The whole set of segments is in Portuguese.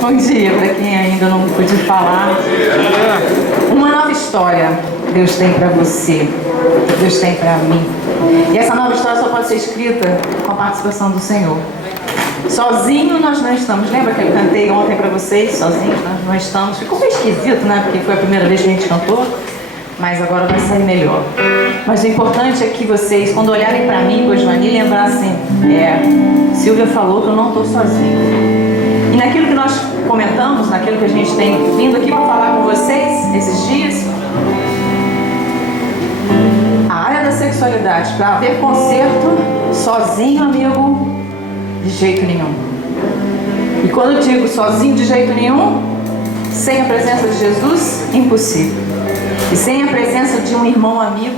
Bom dia para quem ainda não pôde falar. Uma nova história Deus tem para você, Deus tem para mim. E essa nova história só pode ser escrita com a participação do Senhor. Sozinho nós não estamos. Lembra que eu cantei ontem para vocês? Sozinhos nós não estamos. Ficou meio esquisito, né? Porque foi a primeira vez que a gente cantou. Mas agora vai sair melhor. Mas o importante é que vocês, quando olharem para mim, com a Joani, lembrassem, Silvia falou que eu não estou sozinho. E naquilo que nós comentamos, naquilo que a gente tem vindo aqui para falar com vocês esses dias, a área da sexualidade, para haver conserto, sozinho, amigo, de jeito nenhum. E quando eu digo sozinho de jeito nenhum, sem a presença de Jesus, impossível. E sem a presença de um irmão amigo,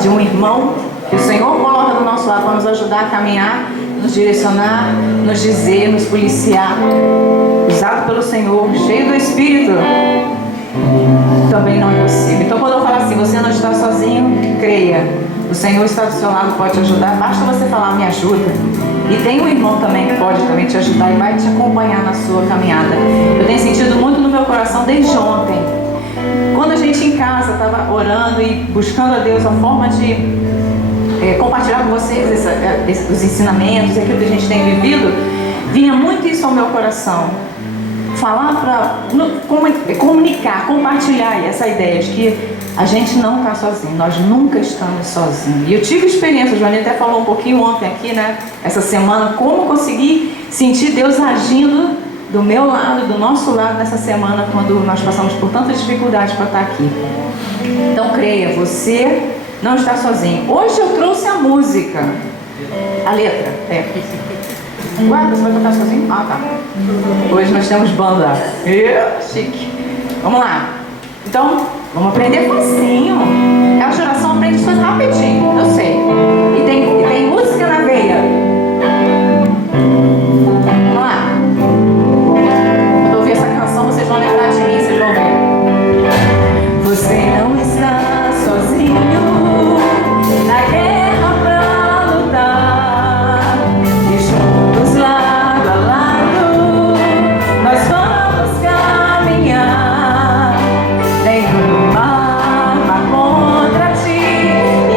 de um irmão que o Senhor coloca do nosso lado para nos ajudar a caminhar, nos direcionar, nos dizer, nos policiar, usado pelo Senhor, cheio do Espírito, também não é possível. Então quando eu falo assim, você não está sozinho, creia, o Senhor está do seu lado, pode te ajudar, basta você falar, me ajuda. E tem um irmão também que pode também te ajudar e vai te acompanhar na sua caminhada. Eu tenho sentido muito no meu coração desde ontem. Quando a gente em casa estava orando e buscando a Deus a forma de compartilhar com vocês os ensinamentos, aquilo que a gente tem vivido, vinha muito isso ao meu coração. Falar para comunicar, compartilhar essa ideia de que a gente não está sozinho, nós nunca estamos sozinhos. E eu tive experiência, a Joana até falou um pouquinho ontem aqui, né? Essa semana, como conseguir sentir Deus agindo do meu lado, do nosso lado nessa semana, quando nós passamos por tantas dificuldades para estar aqui. Então creia, você não está sozinho. Hoje eu trouxe a música, a letra. Guarda, você vai tocar sozinho? Ah, tá. Hoje nós temos banda. Chique. Vamos lá. Então, vamos aprender facinho. A geração aprende as coisas rapidinho, eu sei. E tem música na veia. Vamos lá. Quando eu ouvir essa canção, vocês vão lembrar de mim, vocês vão ver. Você não está sozinho na guerra pra lutar. E juntos lado a lado nós vamos caminhar. Nenhuma arma contra ti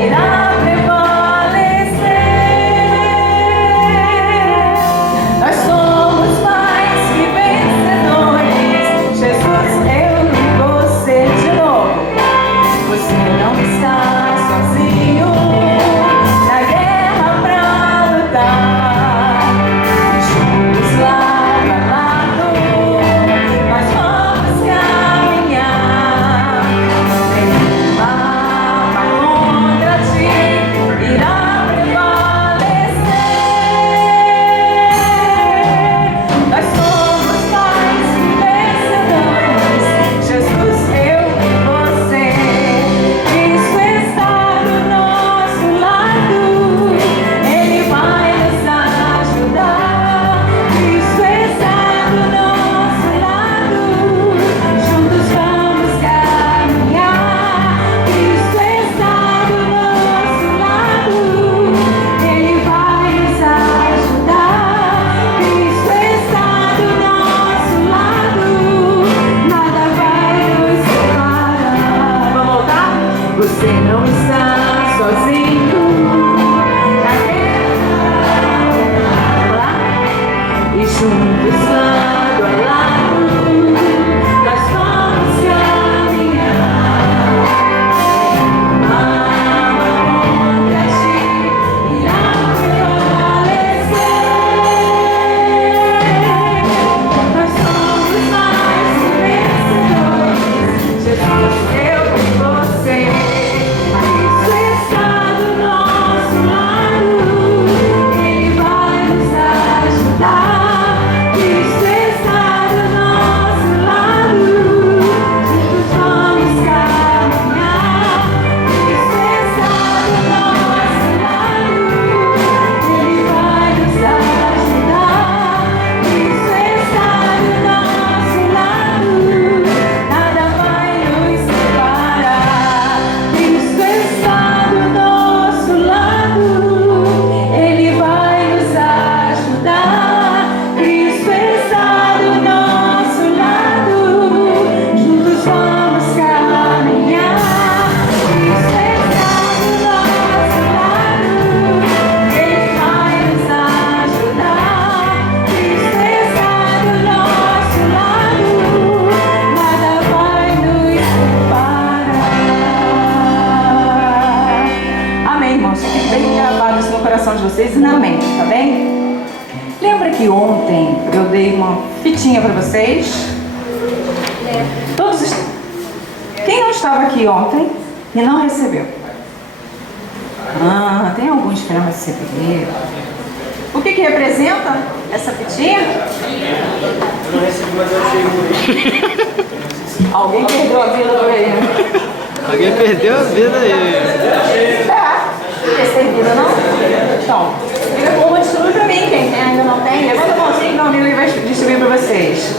irá fitinha para vocês. Todos. Quem não estava aqui ontem e não recebeu? Tem alguns que não receberam. O que representa essa fitinha? Não recebi, mas eu achei. Alguém perdeu a vida por aí. Alguém perdeu a vida aí. Esse tem vida não? Então, fica com uma, distribui pra mim. Quem ainda não tem, levanta a mãozinha que o amigo vai distribuir pra vocês.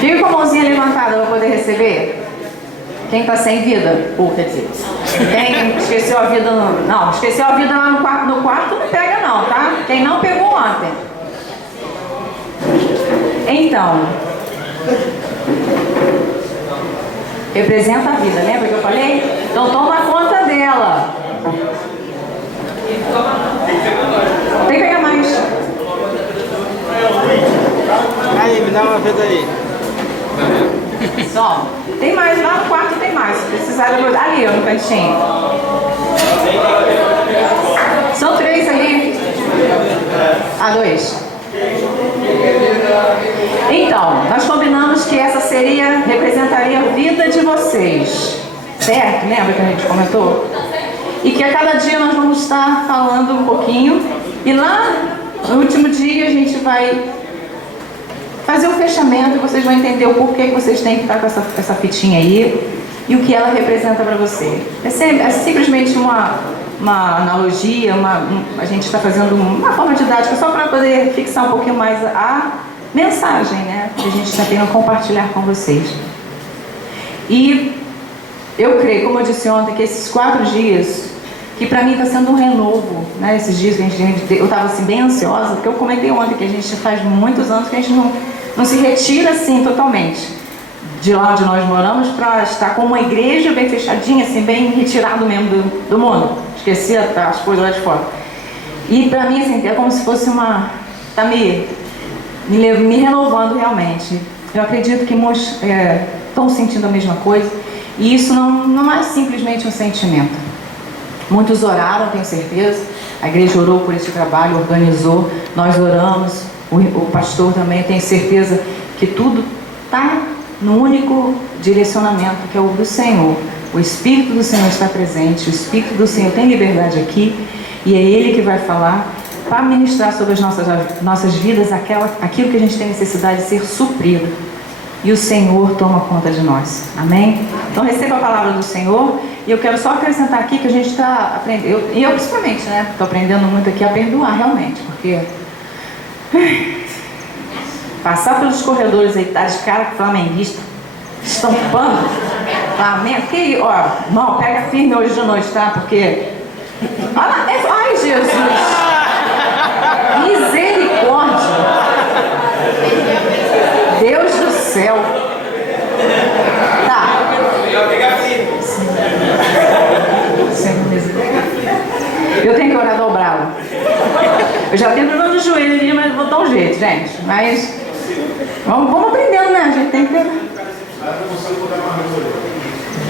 Fica com a mãozinha levantada para poder receber. Quem está sem vida? Ou quer dizer, quem esqueceu a vida no... Não, esqueceu a vida lá no quarto não pega não, tá? Quem não pegou ontem. Então, representa a vida, lembra que eu falei? Então toma conta dela. Tem que pegar mais. Aí, me dá uma vez aí. Só. Tem mais, lá no quarto tem mais. Se precisar, ali, ó, no cantinho. São 3 ali. 2. Então, nós combinamos que essa representaria a vida de vocês. Certo? Lembra que a gente comentou? E que a cada dia nós vamos estar falando um pouquinho. E lá, no último dia, a gente vai fazer o fechamento e vocês vão entender o porquê que vocês têm que estar com essa fitinha aí e o que ela representa para você. É simplesmente uma analogia, a gente está fazendo uma forma didática só para poder fixar um pouquinho mais a mensagem, né, que a gente está querendo compartilhar com vocês. E eu creio, como eu disse ontem, que esses 4 dias, que para mim está sendo um renovo, né, esses dias que eu estava assim, bem ansiosa, porque eu comentei ontem que a gente faz muitos anos que a gente não se retira assim totalmente de lá onde nós moramos para estar com uma igreja bem fechadinha, assim, bem retirado mesmo do mundo. Esqueci as coisas lá de fora. E para mim, assim, é como se fosse está me renovando realmente. Eu acredito que muitos estão sentindo a mesma coisa. E isso não é simplesmente um sentimento. Muitos oraram, tenho certeza. A igreja orou por esse trabalho, organizou. Nós oramos. O pastor também, tenho certeza que tudo está no único direcionamento, que é o do Senhor. O Espírito do Senhor está presente, o Espírito do Senhor tem liberdade aqui, e é Ele que vai falar para ministrar sobre as nossas vidas aquilo que a gente tem necessidade de ser suprido. E o Senhor toma conta de nós. Amém? Então receba a palavra do Senhor, e eu quero só acrescentar aqui que a gente está aprendendo, e eu principalmente, né, estou aprendendo muito aqui a perdoar realmente, porque passar pelos corredores aí, tá de cara com flamenguista, estampando Flamengo, que, ó, irmão, pega firme hoje de noite, tá? Porque, ai, Jesus, misericórdia, Deus do céu, tá? Eu tenho que orar dobrado. Eu já tenho problema no joelho ali, mas vou dar um jeito, gente. Mas vamos aprendendo, né? A gente tem que ter.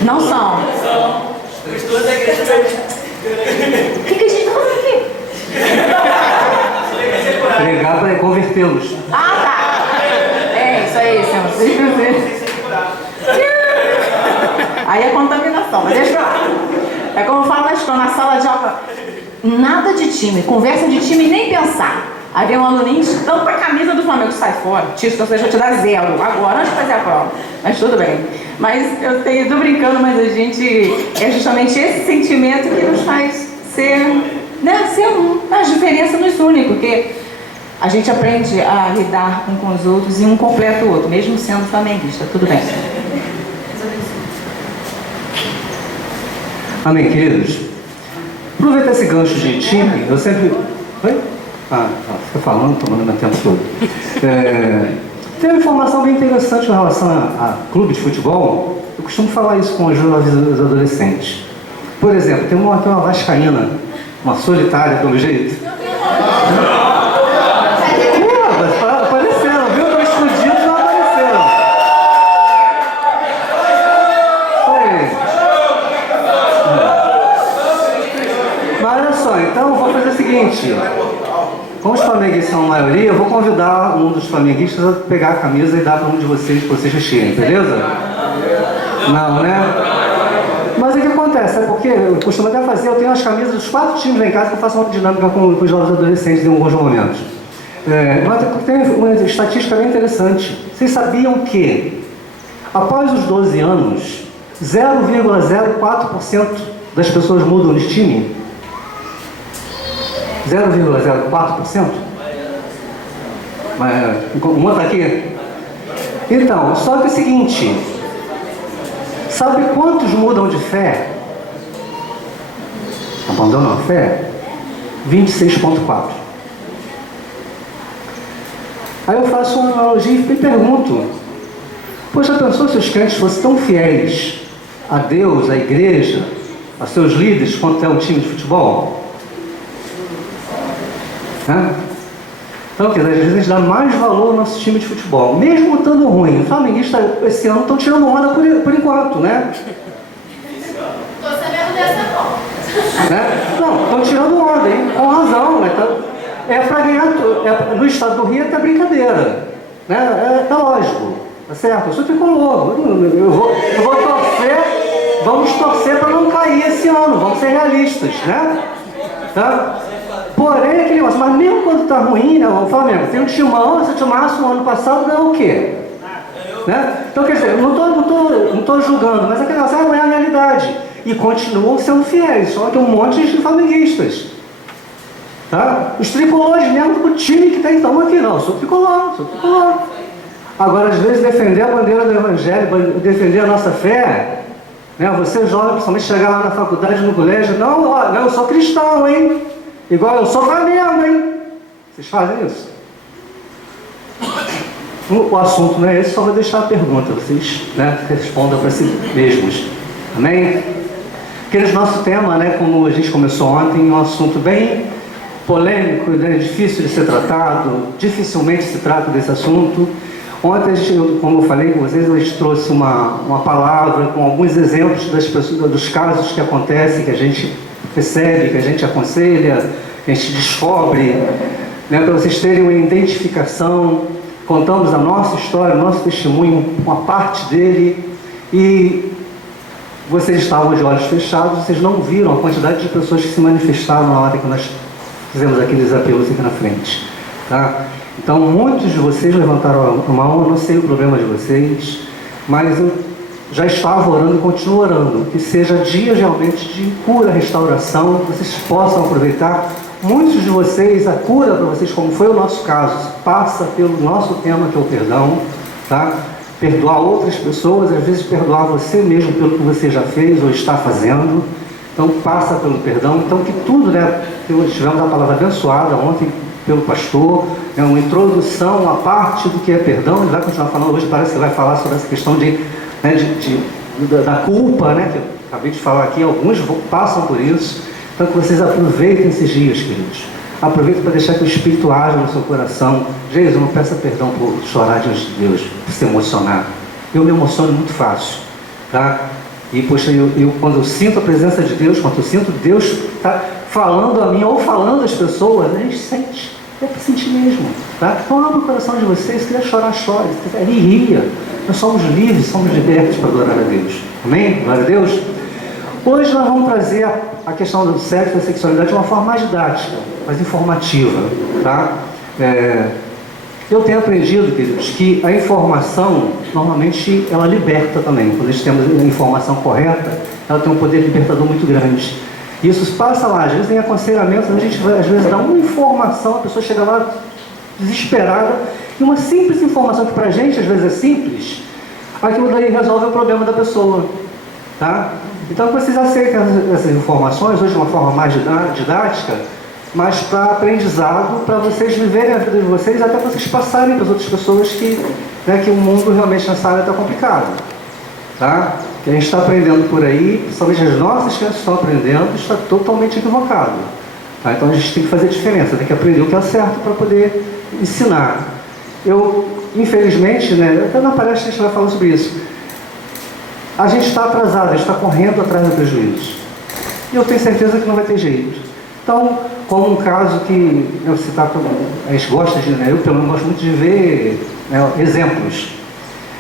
Não são. O que a gente está fazendo aqui? Pregar para convertê-los. Tá. É isso aí, Senhor. Aí é contaminação, mas deixa eu lá. É como eu falo na escola, na sala de aula. Nada de time, conversa de time nem pensar. Aí vem um aluninho estampa a camisa do Flamengo, sai fora, tira, então você vai te dar 0 agora antes de fazer a prova. Mas tudo bem. Mas eu tô brincando, mas a gente é justamente esse sentimento que nos faz ser um. A diferença nos une, porque a gente aprende a lidar um com os outros e um completa o outro, mesmo sendo flamenguista. Tudo bem. Amém, queridos? Aproveita esse gancho de time, eu sempre... Oi? Fica falando, tomando meu tempo todo. Tem uma informação bem interessante em relação a clube de futebol. Eu costumo falar isso com os jovens adolescentes. Por exemplo, tem uma vascaína, uma solitária pelo jeito. Apareceram, viu? Estão explodindo, não apareceram. Mas olha só, então vou fazer o seguinte. Como os flamenguistas são a maioria, eu vou convidar um dos flamenguistas a pegar a camisa e dar para um de vocês, para vocês vestirem, beleza? Não, né? Mas o que acontece? É porque eu costumo até fazer, eu tenho as camisas dos 4 times lá em casa que eu faço uma dinâmica com os jovens adolescentes em alguns momentos. Mas tem uma estatística bem interessante. Vocês sabiam que, após os 12 anos, 0,04% das pessoas mudam de time? 0,04%? Uma está aqui? Então, só que é o seguinte, sabe quantos mudam de fé? Abandonam a fé? 26,4%. Aí eu faço uma analogia e pergunto, poxa, pensou se os crentes fossem tão fiéis a Deus, à igreja, a seus líderes, quanto é um time de futebol? Então, quer dizer, às vezes a gente dá mais valor ao nosso time de futebol, mesmo estando ruim. Os flamenguistas esse ano estão tirando onda por enquanto, né? Estou sabendo dessa não. Não, estão tirando onda, hein? Com razão, né? Para ganhar, no estado do Rio é até brincadeira, né? Tá lógico, tá certo? Eu sou tricolor, eu vou torcer, vamos torcer para não cair esse ano, vamos ser realistas, né? Tá? Porém, aquele negócio, mas mesmo quando está ruim, né, o Flamengo tem um timão, esse timaço no ano passado ganhou o quê? Né? Então, quer dizer, não estou julgando, mas aquele negócio não é a realidade. E continuam sendo fiéis, só que um monte de flamenguistas. Tá? Os tricolores mesmo do time que tem, estão aqui, não, eu sou tricolor. Agora, às vezes, defender a bandeira do Evangelho, defender a nossa fé, né, você jovem, principalmente chegar lá na faculdade, no colégio, não, eu sou cristão, hein? Igual eu sou Flamengo, hein? Vocês fazem isso? O assunto não é esse, só vou deixar a pergunta. Vocês, né, respondam para si mesmos. Amém? Aquele nosso tema, né, como a gente começou ontem, um assunto bem polêmico, né, difícil de ser tratado, dificilmente se trata desse assunto. Ontem, como eu falei com vocês, a gente trouxe uma palavra com alguns exemplos das pessoas, dos casos que acontecem, que a gente recebe, que a gente aconselha, que a gente descobre, né, para vocês terem uma identificação. Contamos a nossa história, o nosso testemunho, uma parte dele, e vocês estavam de olhos fechados, vocês não viram a quantidade de pessoas que se manifestaram na hora que nós fizemos aqueles apelos aqui na frente. Tá? Então, muitos de vocês levantaram a mão, eu não sei o problema de vocês, mas eu já estava orando e continuo orando, que seja dias realmente de cura, restauração, que vocês possam aproveitar. Muitos de vocês, a cura para vocês, como foi o nosso caso, passa pelo nosso tema, que é o perdão, tá? Perdoar outras pessoas, às vezes perdoar você mesmo pelo que você já fez ou está fazendo. Então, passa pelo perdão. Então, que tudo, né? Tivemos a palavra abençoada ontem pelo pastor, né, uma introdução à parte do que é perdão. Ele vai continuar falando hoje, parece que vai falar sobre essa questão da culpa, né? Que eu acabei de falar aqui, alguns passam por isso. Então, que vocês aproveitem esses dias, queridos. Aproveitem para deixar que o Espírito age no seu coração. Jesus, não peça perdão por chorar diante de Deus, por se emocionar. Eu me emociono muito fácil, tá? E, poxa, eu quando eu sinto a presença de Deus, quando eu sinto Deus tá falando a mim ou falando às pessoas, a gente sente. É para sentir mesmo, tá? Então, abra o coração de vocês. Se quiser chorar, chore. Se quiser rir, ria. Nós somos livres, somos libertos para adorar a Deus. Amém? Glória a Deus. Hoje nós vamos trazer a questão do sexo e da sexualidade de uma forma mais didática, mais informativa, tá? Eu tenho aprendido, queridos, que a informação, normalmente, ela liberta também. Quando nós temos a informação correta, ela tem um poder libertador muito grande. Isso passa lá, às vezes em aconselhamentos, a gente vai, às vezes, dá uma informação, a pessoa chega lá desesperada, e uma simples informação que pra gente, às vezes, é simples, aquilo daí resolve o problema da pessoa, tá? Então, vocês aceitem essas informações hoje de uma forma mais didática, mas para aprendizado, para vocês viverem a vida de vocês, até para vocês passarem para as outras pessoas que o mundo realmente nessa área está complicado. Tá? Que a gente está aprendendo por aí, principalmente as nossas crianças estão aprendendo, está totalmente equivocado. Tá? Então a gente tem que fazer diferença, tem que aprender o que é certo para poder ensinar. Eu, infelizmente, né, até na palestra a gente vai falar sobre isso, a gente está atrasado, a gente está correndo atrás do prejuízo. E eu tenho certeza que não vai ter jeito. Então, como um caso que eu citar, a gente gosta de, né, eu pelo menos gosto muito de ver, né, exemplos.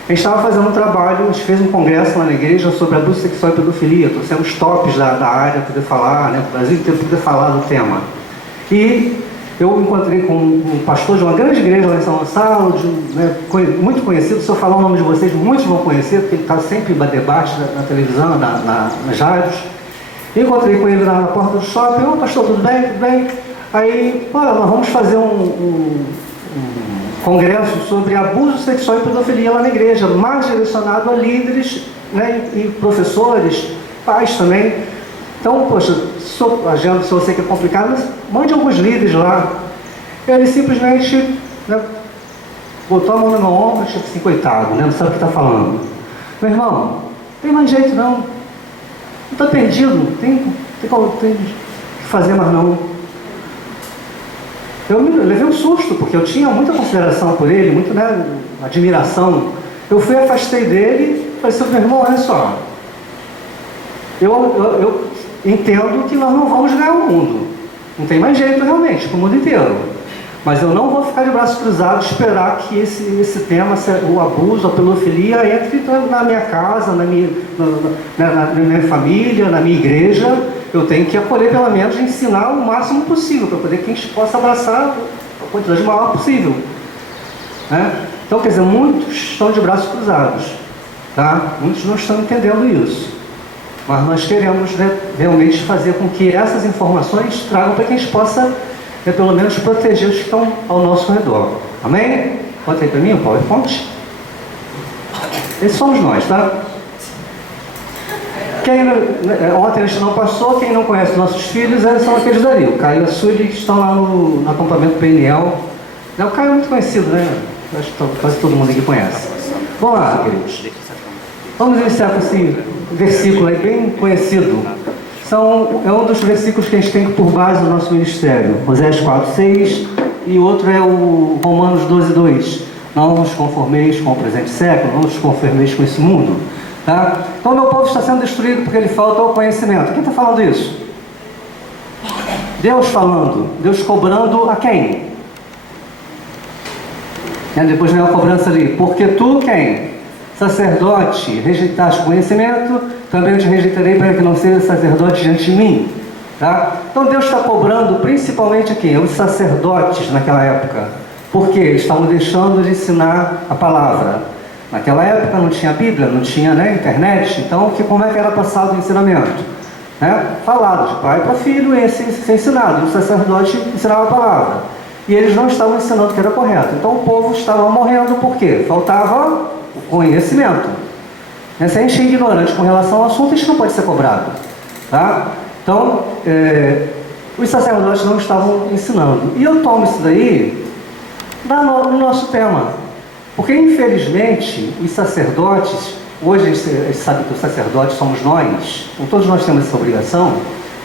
A gente estava fazendo um trabalho, a gente fez um congresso lá na igreja sobre abuso sexual e pedofilia, trouxemos tops da área para poder falar, né, o Brasil inteiro para poder falar do tema. E eu encontrei com um pastor de uma grande igreja lá em São Gonçalo, né, muito conhecido. Se eu falar o nome de vocês, muitos vão conhecer, porque ele está sempre em debate na televisão, nas rádios. E encontrei com ele lá na porta do shopping. Ô, pastor, tudo bem? Tudo bem? Aí, olha, nós vamos fazer um congresso sobre abuso sexual e pedofilia lá na igreja, mais direcionado a líderes, né, e professores, pais também. Então, poxa, agenda, se eu sei que é complicado, mas mande alguns líderes lá. Ele simplesmente, né, botou a mão no meu ombro, tipo assim, coitado, né, não sabe o que está falando. Meu irmão, não tem mais jeito não. Não está perdido, tem que fazer mais não. Eu levei um susto, porque eu tinha muita consideração por ele, muita, né, admiração. Eu fui, afastei dele e falei assim, meu irmão, olha só, eu entendo que nós não vamos ganhar o mundo. Não tem mais jeito realmente, para o mundo inteiro. Mas eu não vou ficar de braços cruzados esperar que esse tema, o abuso, a pedofilia, entre na minha casa, na minha família, na minha igreja. Eu tenho que acolher pelo menos e ensinar o máximo possível, para poder que a gente possa abraçar a quantidade maior possível. Né? Então, quer dizer, muitos estão de braços cruzados. Tá? Muitos não estão entendendo isso. Mas nós queremos, né, realmente fazer com que essas informações tragam para que a gente possa, né, pelo menos proteger os que estão ao nosso redor. Amém? Bota aí para mim o PowerPoint. Esses somos nós, tá? Ontem a gente não passou, quem não conhece nossos filhos são aqueles dali, o Caio e a Sueli, que estão lá no acampamento PNL. O Caio é muito conhecido, né? Acho que quase todo mundo aqui conhece. Vamos lá, queridos. Vamos iniciar com esse versículo aí bem conhecido. É um dos versículos que a gente tem por base no nosso ministério. Oséias 4:6 e o outro é o Romanos 12:2. Não vos conformeis com o presente século, não vos conformeis com esse mundo. Tá? Então, meu povo está sendo destruído porque lhe falta o conhecimento. Quem está falando isso? Deus falando. Deus cobrando a quem? Depois vem a cobrança ali. Porque tu, quem? Sacerdote, rejeitaste o conhecimento, também eu te rejeitarei para que não seja sacerdote diante de mim. Tá? Então, Deus está cobrando principalmente a quem? Os sacerdotes naquela época. Porque eles estavam deixando de ensinar a palavra. Naquela época não tinha Bíblia, não tinha, né, internet, então como é que era passado o ensinamento? Né? Falado de pai para filho e ser ensinado. O sacerdote ensinava a palavra. E eles não estavam ensinando o que era correto. Então o povo estava morrendo por quê? Faltava o conhecimento. Se a gente é ignorante com relação ao assunto, a gente não pode ser cobrado. Tá? Então, os sacerdotes não estavam ensinando. E eu tomo isso daí no nosso tema. Porque, infelizmente, os sacerdotes, hoje a gente sabe que os sacerdotes somos nós, então todos nós temos essa obrigação,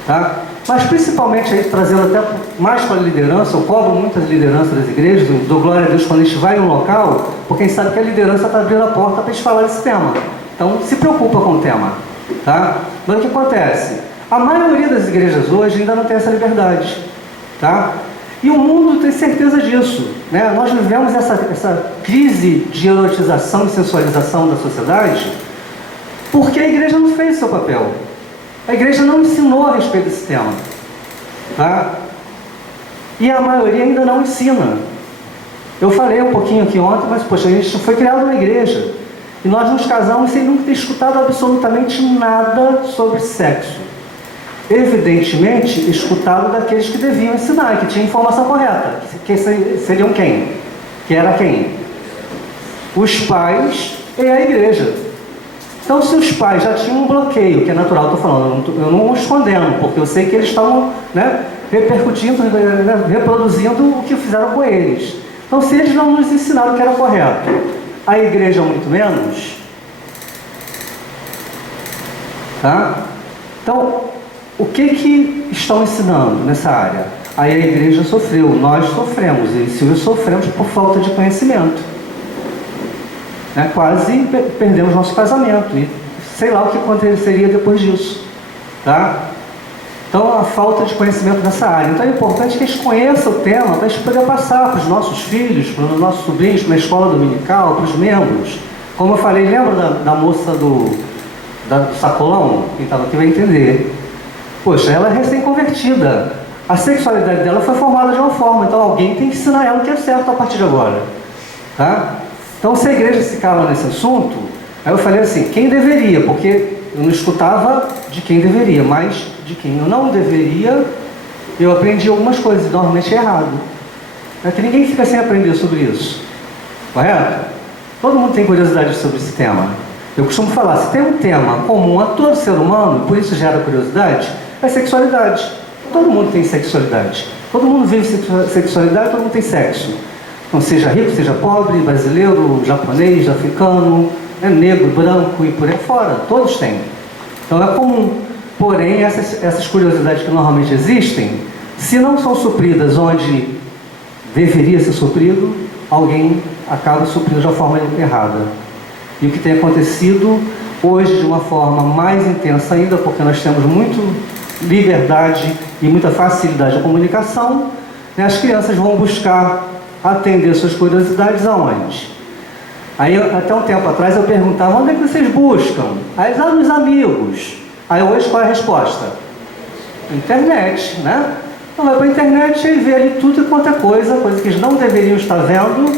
tá? Mas principalmente, aí, trazendo até mais para a liderança, eu cobro muitas lideranças das igrejas, eu dou glória a Deus quando a gente vai em um local, porque a gente sabe que a liderança está abrindo a porta para a gente falar desse tema. Então, se preocupa com o tema. Tá? Mas o que acontece? A maioria das igrejas hoje ainda não tem essa liberdade. Tá? E o mundo tem certeza disso. Né? Nós vivemos essa crise de erotização e sensualização da sociedade porque a igreja não fez seu papel. A igreja não ensinou a respeito desse tema. Tá? E a maioria ainda não ensina. Eu falei um pouquinho aqui ontem, mas poxa, a gente foi criado na igreja. E nós nos casamos sem nunca ter escutado absolutamente nada sobre sexo. Evidentemente, escutado daqueles que deviam ensinar, que tinham informação correta. Que seriam quem? Que era quem? Os pais e a igreja. Então, se os pais já tinham um bloqueio, que é natural, estou falando, eu não os condeno, porque eu sei que eles estavam, né, repercutindo, reproduzindo o que fizeram com eles. Então, se eles não nos ensinaram o que era correto, a igreja muito menos. Tá? Então, o que estão ensinando nessa área? Aí a igreja sofreu, nós sofremos, e sofremos por falta de conhecimento. Né? Quase perdemos nosso casamento, e sei lá o que aconteceria depois disso. Tá? Então, a falta de conhecimento nessa área. Então, é importante que eles conheçam o tema para a gente poder passar para os nossos filhos, para os nossos sobrinhos, na escola dominical, para os membros. Como eu falei, lembra da moça do sacolão? Quem estava aqui vai entender. Poxa, ela é recém-convertida. A sexualidade dela foi formada de uma forma, então alguém tem que ensinar ela o que é certo a partir de agora. Tá? Então, se a igreja se cala nesse assunto, aí eu falei assim, quem deveria? Porque eu não escutava de quem deveria, mas de quem eu não deveria, eu aprendi algumas coisas, normalmente é errado. É que ninguém fica sem aprender sobre isso. Correto? Todo mundo tem curiosidade sobre esse tema. Eu costumo falar, se tem um tema comum a todo ser humano, por isso gera curiosidade, é sexualidade. Todo mundo tem sexualidade. Todo mundo vive sexualidade, todo mundo tem sexo. Então, seja rico, seja pobre, brasileiro, japonês, africano, negro, branco e por aí fora. Todos têm. Então, é comum. Porém, essas curiosidades que normalmente existem, se não são supridas onde deveria ser suprido, alguém acaba suprindo de uma forma errada. E o que tem acontecido hoje de uma forma mais intensa ainda, porque nós temos muita liberdade e muita facilidade de comunicação, né? As crianças vão buscar atender suas curiosidades aonde? Aí, até um tempo atrás, eu perguntava, onde é que vocês buscam? Aí, nos amigos. Aí, hoje, qual é a resposta? Internet, né? Então, vai para a internet e vê ali tudo e quanto é coisa que eles não deveriam estar vendo,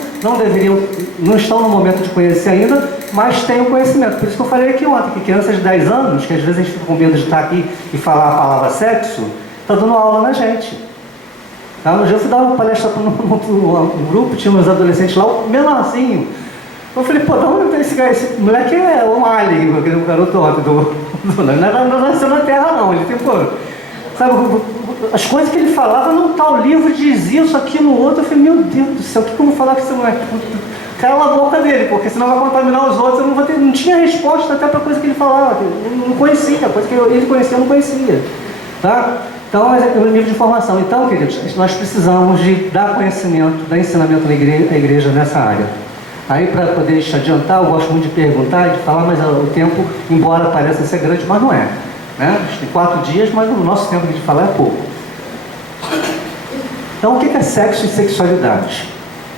não estão no momento de conhecer ainda, mas têm o conhecimento. Por isso que eu falei aqui ontem, que crianças de 10 anos, que às vezes a gente fica com medo de estar aqui e falar a palavra sexo, está dando aula na gente. Tá? No dia eu fui dar uma palestra para um grupo, tinha uns adolescentes lá, um menorzinho. Eu falei, pô, da onde tem esse moleque é um alien, aquele garoto ontem não nasceu na Terra não, ele tem, pô, sabe, as coisas que ele falava, não, tal livro dizia isso, aquilo, outro. Eu falei, meu Deus do céu, o que eu vou falar com esse moleque? Cala a boca dele, porque senão vai contaminar os outros, eu não vou ter, não tinha resposta até para a coisa que ele falava, eu não conhecia, a coisa que ele conhecia, eu não conhecia, tá? Então, é o nível de informação. Então, queridos, nós precisamos de dar conhecimento, dar ensinamento à igreja nessa área. Aí, para poder te adiantar, eu gosto muito de perguntar e de falar, mas o tempo, embora pareça ser grande, mas não é. Né? A gente tem 4 dias, mas o nosso tempo de falar é pouco. Então, o que é sexo e sexualidade?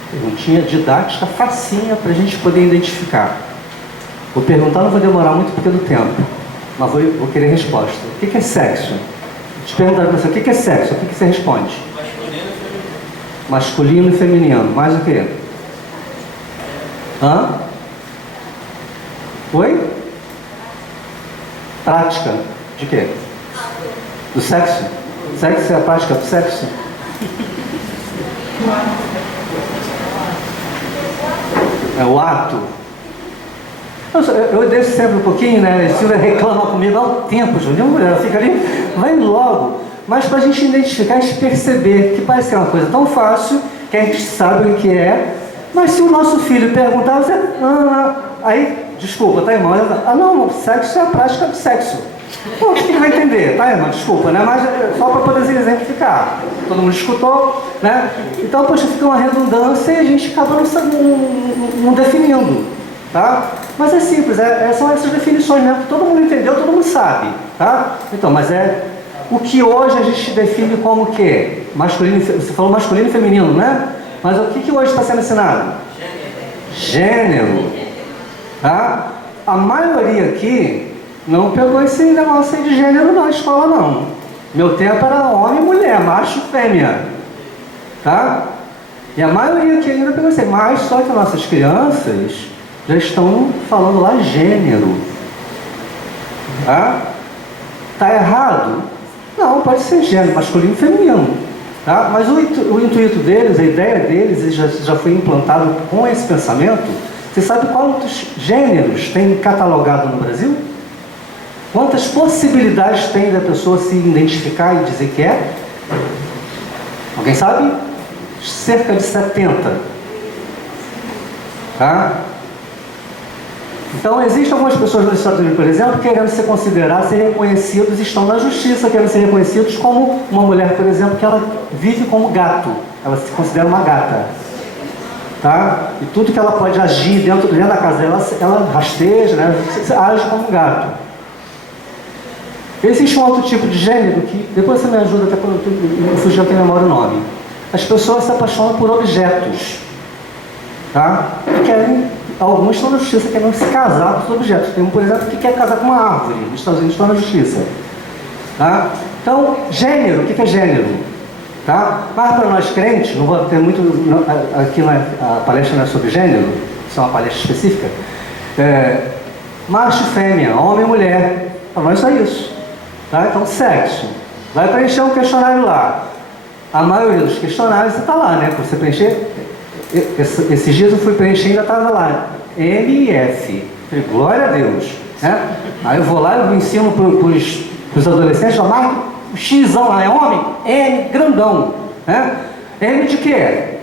Perguntinha didática, facinha, para a gente poder identificar. Vou perguntar, não vou demorar muito porque é do tempo, mas vou querer resposta. O que é sexo? Te perguntar para você, o que é sexo? O que você responde? Masculino e feminino. Mais o quê? Hã? Oi? Prática. De quê? Do sexo? Sexo é a prática do sexo? É o ato. Eu deixo sempre um pouquinho, né? A Silvia reclama comigo há um tempo, Júnior. Ela fica ali, vai logo. Mas para a gente identificar e perceber que parece que é uma coisa tão fácil, que a gente sabe o que é. Mas se o nosso filho perguntar, você... aí, desculpa, tá, irmão? Não, sexo é a prática do sexo. Pô, o que ele vai entender? Tá, irmão? Desculpa, né? Mas só para poder exemplificar. Todo mundo escutou, né? Então, poxa, fica uma redundância e a gente acaba não definindo, tá? Mas é simples, são essas definições mesmo, que todo mundo entendeu, todo mundo sabe, tá? Então, mas o que hoje a gente define como o quê? Masculino, você falou masculino e feminino, né? Mas o que hoje está sendo ensinado? Gênero. Tá? A maioria aqui não pegou esse negócio aí de gênero na escola, não. Meu tempo era homem e mulher, macho e fêmea. Tá? E a maioria aqui ainda pegou assim, mas só que nossas crianças já estão falando lá gênero. Tá? Tá errado? Não, pode ser gênero, masculino e feminino. Tá? Mas o intuito deles, a ideia deles, já foi implantado com esse pensamento. Você sabe quantos gêneros tem catalogado no Brasil? Quantas possibilidades tem da pessoa se identificar e dizer que é? Alguém sabe? Cerca de 70. Tá? Então, existem algumas pessoas nos Estados Unidos, por exemplo, querendo ser consideradas, ser reconhecidos, estão na justiça, querendo ser reconhecidos como uma mulher, por exemplo, que ela vive como gato. Ela se considera uma gata. Tá? E tudo que ela pode agir dentro da casa dela, ela rasteja, né? Age como um gato. Existe um outro tipo de gênero que, depois você me ajuda até quando eu fugir aqui na memória o nome. As pessoas se apaixonam por objetos, tá? E querem, alguns estão na justiça querendo se casar com os objetos. Tem um, por exemplo, que quer casar com uma árvore. Nos Estados Unidos estão na justiça. Tá? Então, gênero, o que é gênero? Tá? Mas para nós crentes, não vou ter muito, aqui a palestra não é sobre gênero, isso é uma palestra específica, macho e fêmea, homem e mulher, para nós é isso. Tá? Então, sexo, vai preencher um questionário lá. A maioria dos questionários está lá, né? Para você preencher, esses dias eu fui preencher e ainda estava lá, M e F, falei, glória a Deus. Né? Aí eu vou lá e ensino para os adolescentes, marca o Xão lá, é homem? M, grandão. Né? M de quê?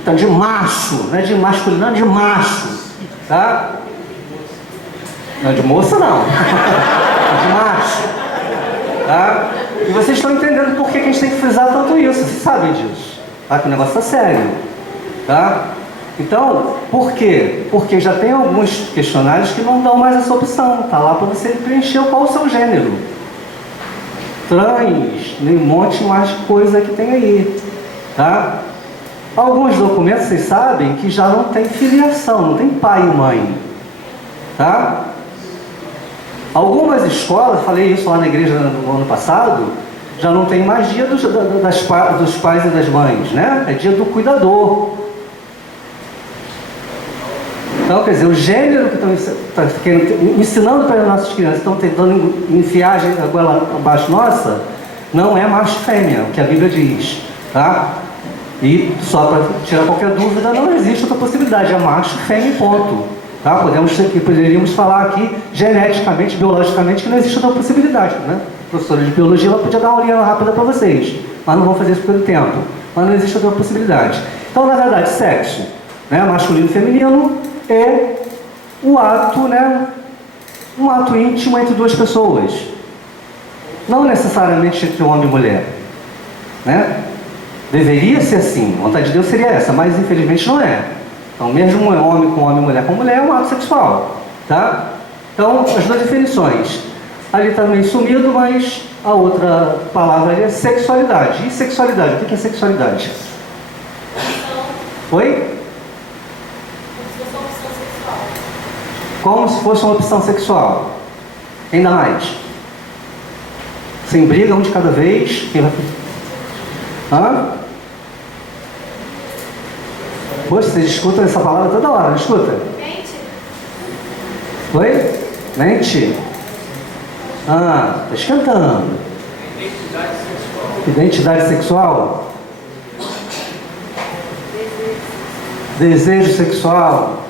Então, de macho, não é de masculino, não é de macho. Tá? Não é de moça, não. É de macho. Tá? E vocês estão entendendo por que a gente tem que frisar tanto isso. Vocês sabem disso. Tá? Que o negócio está sério. Tá? Então, por quê? Porque já tem alguns questionários que não dão mais essa opção. Está lá para você preencher qual o seu gênero. Trans, um monte mais de coisa que tem aí. Tá? Alguns documentos, vocês sabem, que já não tem filiação, não tem pai e mãe. Tá? Algumas escolas, falei isso lá na igreja no ano passado, já não tem mais dia dos pais e das mães, né? É dia do cuidador. Então, quer dizer, o gênero que estão ensinando para as nossas crianças, estão tentando enfiar a goela abaixo nossa, não é macho e fêmea, o que a Bíblia diz. Tá? E só para tirar qualquer dúvida, não existe outra possibilidade, é macho e fêmea e ponto. Tá? Poderíamos falar aqui, geneticamente, biologicamente, que não existe outra possibilidade. Né? A professora de biologia ela podia dar uma linha rápida para vocês, mas não vou fazer isso pelo tempo. Mas não existe outra possibilidade. Então, na verdade, sexo, né? Masculino e feminino, é o ato, né? Um ato íntimo entre duas pessoas. Não necessariamente entre homem e mulher. Né? Deveria ser assim, a vontade de Deus seria essa, mas infelizmente não é. Então, mesmo homem com homem, mulher com mulher, é um ato sexual. Tá? Então, as duas definições. Ali está meio sumido, mas a outra palavra ali é sexualidade. E sexualidade? O que é sexualidade? Oi? Como se fosse uma opção sexual. Ainda mais. Sem briga, um de cada vez. Quem vai... Hã? Poxa, vocês escutam essa palavra toda hora, não escuta? Mente. Oi? Mente? Ah, está esquentando. Identidade sexual. Identidade sexual? Desejo sexual?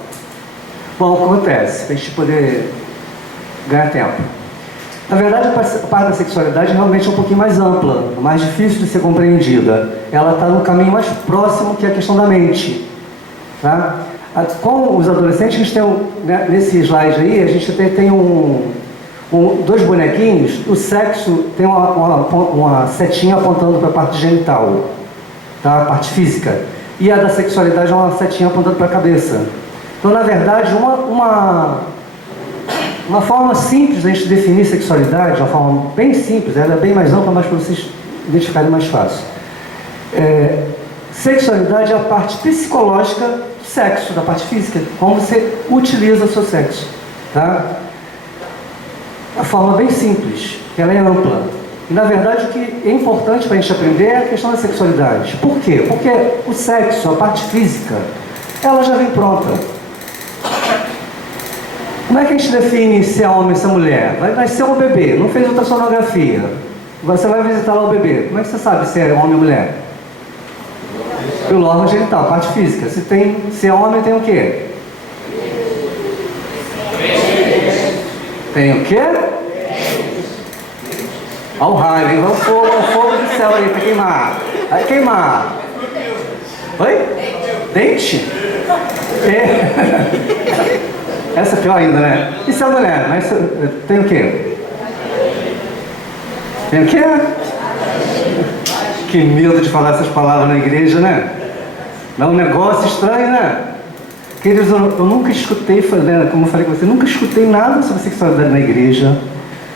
Bom, o que acontece? Para a gente poder ganhar tempo. Na verdade, a parte da sexualidade realmente é um pouquinho mais ampla, mais difícil de ser compreendida. Ela está no caminho mais próximo que é a questão da mente. Tá? Com os adolescentes, a gente tem nesse slide aí, a gente tem dois bonequinhos. O sexo tem uma setinha apontando para a parte genital, tá? A parte física. E a da sexualidade é uma setinha apontando para a cabeça. Então, na verdade, uma forma simples de a gente definir sexualidade, uma forma bem simples, ela é bem mais ampla, mas para vocês identificarem mais fácil. Sexualidade é a parte psicológica do sexo, da parte física, como você utiliza o seu sexo. Tá? A forma bem simples, ela é ampla. E, na verdade, o que é importante para a gente aprender é a questão da sexualidade. Por quê? Porque o sexo, a parte física, ela já vem pronta. Como é que a gente define se é homem ou se é mulher? Vai ser um bebê, não fez ultrassonografia. Você vai visitar lá o bebê. Como é que você sabe se é homem ou mulher? Pelo órgão genital, parte física. Se é homem, tem o quê? Tem o quê? Olha o raio, hein? Vamos fogo do céu aí para queimar. Vai queimar. Oi? Dente? Essa é pior ainda, né? E se é mulher? Mas tem o quê? Tem o quê? Que medo de falar essas palavras na igreja, né? É um negócio estranho, né? Queridos, eu nunca escutei, como eu falei com você, nunca escutei nada sobre sexualidade na igreja.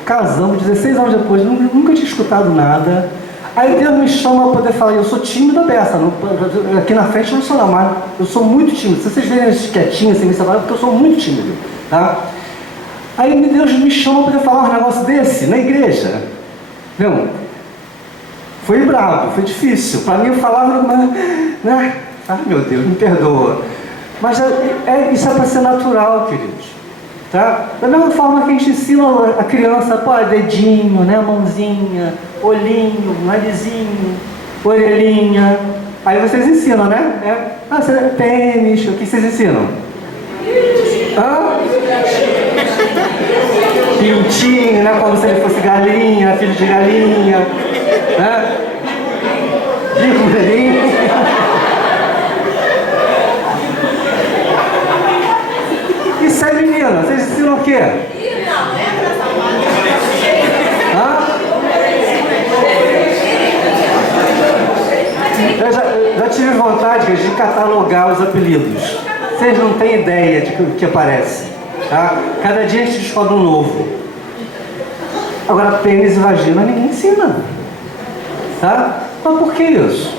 casamos, 16 anos depois, nunca tinha escutado nada. Aí Deus me chama para poder falar, eu sou tímido a beça, aqui na frente eu não sou não, mas eu sou muito tímido. Se vocês verem quietinho assim, me separar, porque eu sou muito tímido, tá? Aí Deus me chama para poder falar um negócio desse na igreja. Não, foi bravo, foi difícil. Para mim eu falava, né? Ai meu Deus, me perdoa. Mas isso é para ser natural, queridos. Tá? Da mesma forma que a gente ensina a criança, pô, dedinho, né, mãozinha, olhinho, narizinho, orelhinha. Aí vocês ensinam, né? Tênis, o que vocês ensinam? Pintinho, né? Como se ele fosse galinha, filho de galinha, né? Bico, Isso é menina, vocês ensinam o quê? Eu já tive vontade de catalogar os apelidos. Vocês não têm ideia de que aparece. Tá? Cada dia a gente descobre um novo. Agora, pênis e vagina ninguém ensina. Tá? Mas por que isso?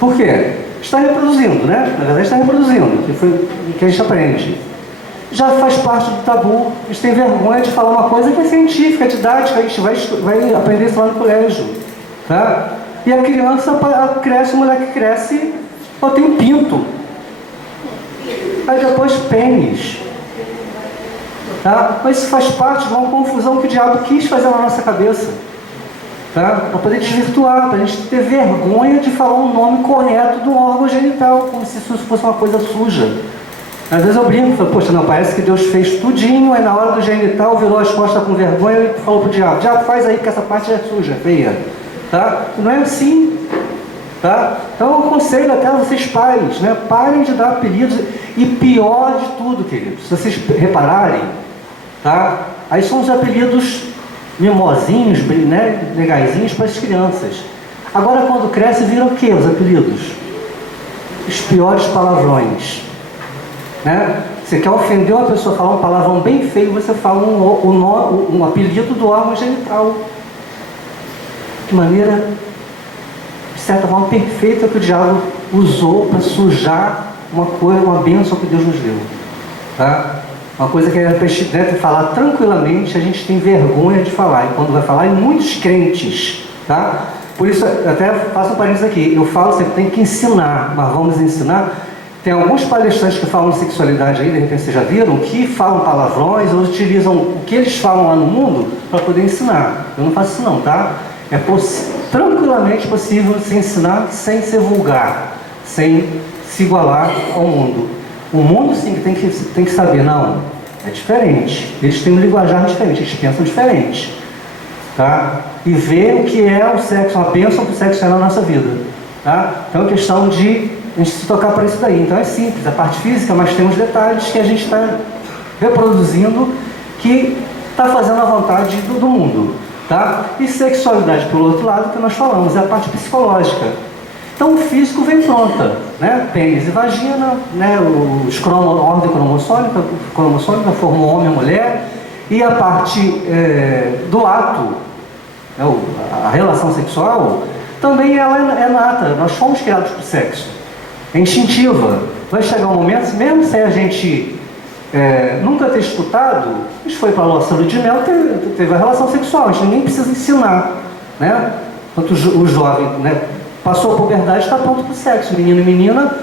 Por quê? Está reproduzindo, né? Na verdade está reproduzindo, que foi o que a gente aprende. Já faz parte do tabu, a gente tem vergonha de falar uma coisa que é científica, didática, a gente vai aprender isso lá no colégio. Tá? E a criança cresce, o moleque cresce, tem um pinto. Aí depois pênis. Tá? Mas isso faz parte de uma confusão que o diabo quis fazer na nossa cabeça. Tá? Para poder desvirtuar, para a gente ter vergonha de falar o nome correto do órgão genital, como se isso fosse uma coisa suja. Às vezes eu brinco, falo, poxa, não, parece que Deus fez tudinho, aí na hora do genital virou as costas com vergonha e falou pro diabo, faz aí que essa parte é suja, feia. Tá? Não é assim. Tá? Então eu aconselho até vocês pais, né? Parem de dar apelidos. E pior de tudo, queridos, se vocês repararem, tá? Aí são os apelidos mimosinhos, né? Legaisinhos para as crianças. Agora quando cresce, viram o que os apelidos? Os piores palavrões. Né? Você quer ofender uma pessoa, falar um palavrão bem feio, você fala um apelido do órgão genital. De maneira, de certa forma, perfeita que o diabo usou para sujar uma bênção que Deus nos deu. Tá? Uma coisa que a gente deve falar tranquilamente, a gente tem vergonha de falar. E quando vai falar, em muitos crentes. Tá? Por isso, até faço um parênteses aqui. Eu falo sempre, tem que ensinar, mas vamos ensinar. Tem alguns palestrantes que falam de sexualidade aí, de repente vocês já viram, que falam palavrões ou utilizam o que eles falam lá no mundo para poder ensinar. Eu não faço isso não, tá? É tranquilamente possível se ensinar sem ser vulgar, sem se igualar ao mundo. O mundo sim tem que saber, não, é diferente. Eles têm um linguajar diferente, eles pensam diferente. Tá? E ver o que é o sexo, uma bênção que o sexo é na nossa vida. Tá? Então é questão de a gente se tocar para isso daí. Então é simples, a parte física, mas tem uns detalhes que a gente está reproduzindo que está fazendo a vontade do mundo. Tá? E sexualidade, pelo outro lado, que nós falamos, é a parte psicológica. Então o físico vem pronta, né? Pênis e vagina, né? Ordem cromossômica formam homem e mulher, e a parte do ato, né? A relação sexual, também ela é nata. Nós fomos criados para o sexo, é instintiva. Vai chegar um momento, mesmo sem a gente nunca ter escutado, a gente foi para a nossa lua de mel, teve a relação sexual, a gente nem precisa ensinar, né? Enquanto o jovem, né, passou a puberdade, está pronto para o sexo, menino e menina.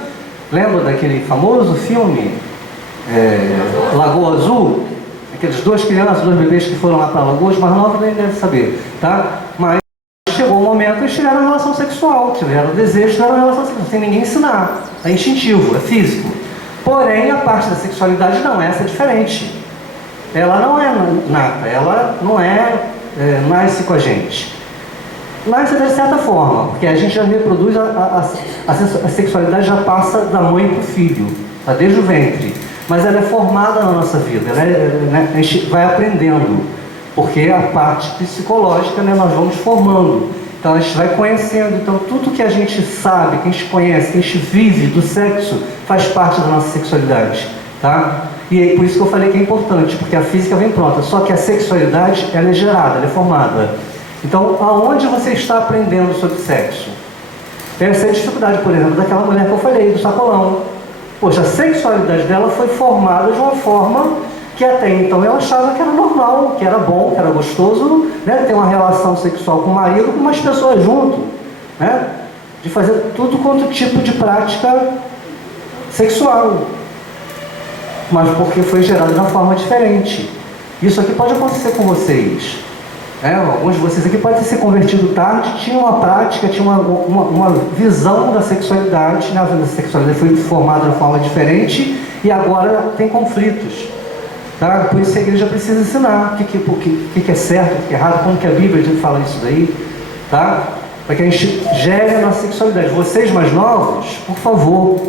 Lembra daquele famoso filme Lagoa Azul? Aqueles duas crianças, dois bebês que foram lá para a Lagoa, os mais novos nem devem saber, tá? Mas chegou o momento, eles tiveram a relação sexual, tiveram o desejo, tiveram a relação sexual, sem ninguém ensinar, é instintivo, é físico. Porém, a parte da sexualidade não, essa é diferente. Ela não é nata, ela não nasce com a gente. Nasce de certa forma, porque a gente já reproduz, a sexualidade já passa da mãe para o filho, tá? Desde o ventre. Mas ela é formada na nossa vida, a gente vai aprendendo, porque a parte psicológica, né, nós vamos formando. Então a gente vai conhecendo, então tudo que a gente sabe, que a gente conhece, que a gente vive do sexo, faz parte da nossa sexualidade. tá? E aí, por isso que eu falei que é importante, porque a física vem pronta, só que a sexualidade, ela é gerada, ela é formada. Então, aonde você está aprendendo sobre sexo? Essa é a dificuldade, por exemplo, daquela mulher que eu falei, do sacolão. Poxa, a sexualidade dela foi formada de uma forma que até então ela achava que era normal, que era bom, que era gostoso, né? Ter uma relação sexual com o marido, com umas pessoas junto, né? De fazer tudo quanto tipo de prática sexual. Mas porque foi gerado de uma forma diferente. Isso aqui pode acontecer com vocês. Alguns de vocês aqui podem ter se convertido tarde, tinham uma prática, tinham uma visão da sexualidade, né? A sexualidade foi formada de uma forma diferente e agora tem conflitos. Tá? Por isso a igreja precisa ensinar o que é certo, o que é errado, como que a Bíblia fala isso daí, tá? Para que a gente gere a nossa sexualidade. Vocês mais novos, por favor,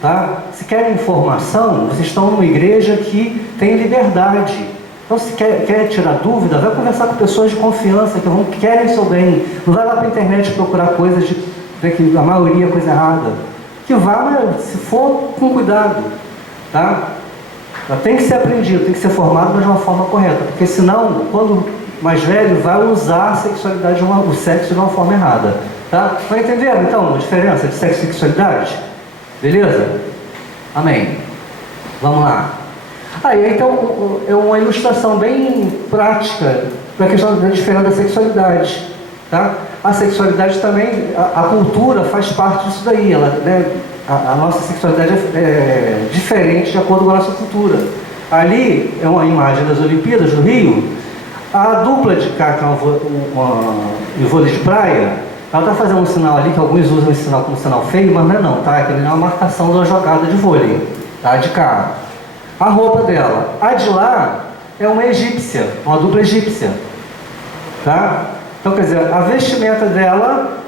tá? Se querem informação, vocês estão numa igreja que tem liberdade. Então, se quer tirar dúvida, vai conversar com pessoas de confiança, que querem seu bem. Não vai lá para a internet procurar coisas que a maioria é coisa errada. Que vá, mas se for, com cuidado. Tá? Tem que ser aprendido, tem que ser formado, mas de uma forma correta. Porque senão, quando mais velho, vai usar a sexualidade, o sexo de uma forma errada. Tá? Vai entender, então, a diferença de sexo e sexualidade? Beleza? Amém. Vamos lá. Aí, então, é uma ilustração bem prática da questão da diferença da sexualidade. Tá? A sexualidade também, a cultura faz parte disso daí. Ela, né, a nossa sexualidade é diferente de acordo com a nossa cultura. Ali é uma imagem das Olimpíadas do Rio. A dupla de cá, que é um vôlei de praia, ela está fazendo um sinal ali, que alguns usam esse sinal como sinal feio, mas não é não, tá? Aquilo é uma marcação de uma jogada de vôlei, tá? De cá. A roupa dela. A de lá é uma egípcia, uma dupla egípcia. Tá? Então, quer dizer, a vestimenta dela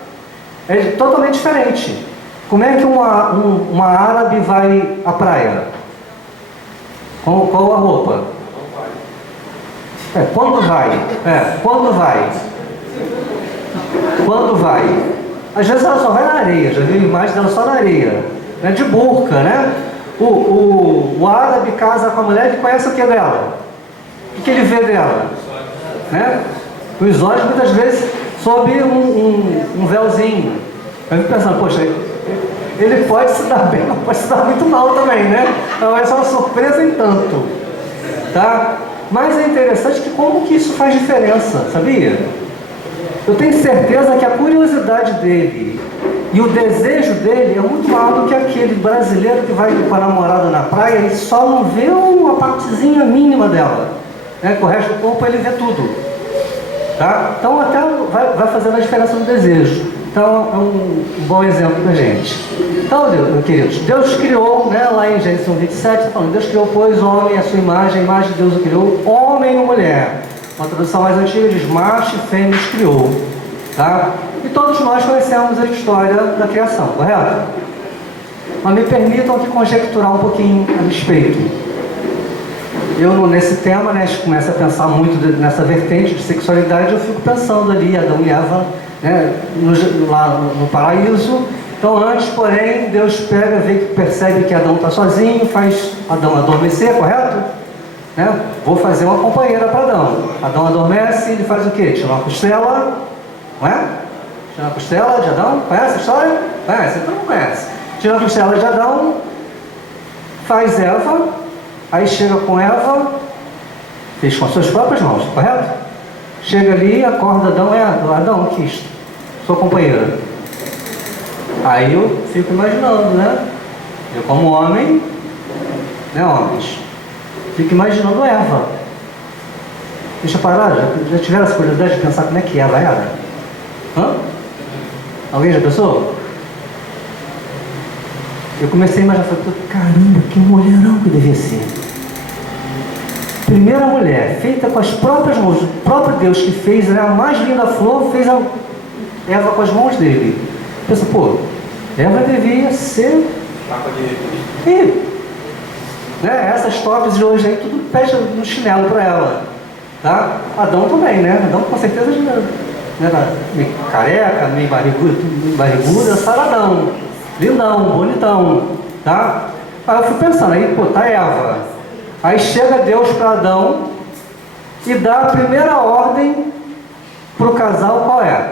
é totalmente diferente. Como é que uma árabe vai à praia? Qual a roupa? Quando vai? Quando vai? Quando vai? Às vezes ela só vai na areia, já viu a imagem dela só na areia. Né? De burca, né? O árabe casa com a mulher e conhece o que dela? O que ele vê dela? Né? Os olhos muitas vezes sob um véuzinho. Eu fico pensando, poxa, ele pode se dar bem, mas pode se dar muito mal também, né? Então essa é uma surpresa em tanto. Tá? Mas é interessante que como que isso faz diferença, sabia? Eu tenho certeza que a curiosidade dele e o desejo dele é muito maior do que aquele brasileiro que vai com a namorada na praia e só não vê uma partezinha mínima dela. Né? Com o resto do corpo ele vê tudo. Tá? Então até vai fazendo a diferença no desejo. Então é um bom exemplo pra gente. Então, meus queridos, Deus criou, né, lá em Gênesis 1:27, falando, Deus criou, pois, o homem, a sua imagem, a imagem de Deus o criou, homem e mulher. Uma tradução mais antiga diz, macho e fêmea os criou. Tá? E todos nós conhecemos a história da criação, correto? Mas me permitam aqui conjecturar um pouquinho a respeito. Eu, nesse tema, né, a gente começa a pensar muito nessa vertente de sexualidade, eu fico pensando ali, Adão e Eva, né, lá no paraíso. Então, antes, porém, Deus percebe que Adão está sozinho, faz Adão adormecer, correto? Né? Vou fazer uma companheira para Adão. Adão adormece, ele faz o quê? Tira uma costela, não é? Tira uma costela de Adão, conhece a história? Conhece? Então não conhece. Tira a costela de Adão, faz Eva, aí chega com Eva, fez com as suas próprias mãos, correto? Chega ali, acorda Adão, Adão, que isto? Sua companheira. Aí eu fico imaginando, né? Eu como homem, né, homens? Fico imaginando Eva. Deixa eu parar, já tiveram essa curiosidade de pensar como é que Eva era? Hã? Alguém já pensou? Eu comecei a imaginar, caramba, que mulherão que devia ser. Primeira mulher, feita com as próprias mãos, o próprio Deus que fez, né, a mais linda flor, fez a Eva com as mãos dele. Pensa, pô, Eva devia ser... Né, essas tops de hoje aí, tudo pede um chinelo para ela. Tá? Adão também, né? Adão com certeza já era meio careca, meio barriguda, saradão, lindão, bonitão. Tá? Aí eu fui pensando, aí pô, tá Eva. Aí chega Deus para Adão e dá a primeira ordem para o casal, qual é?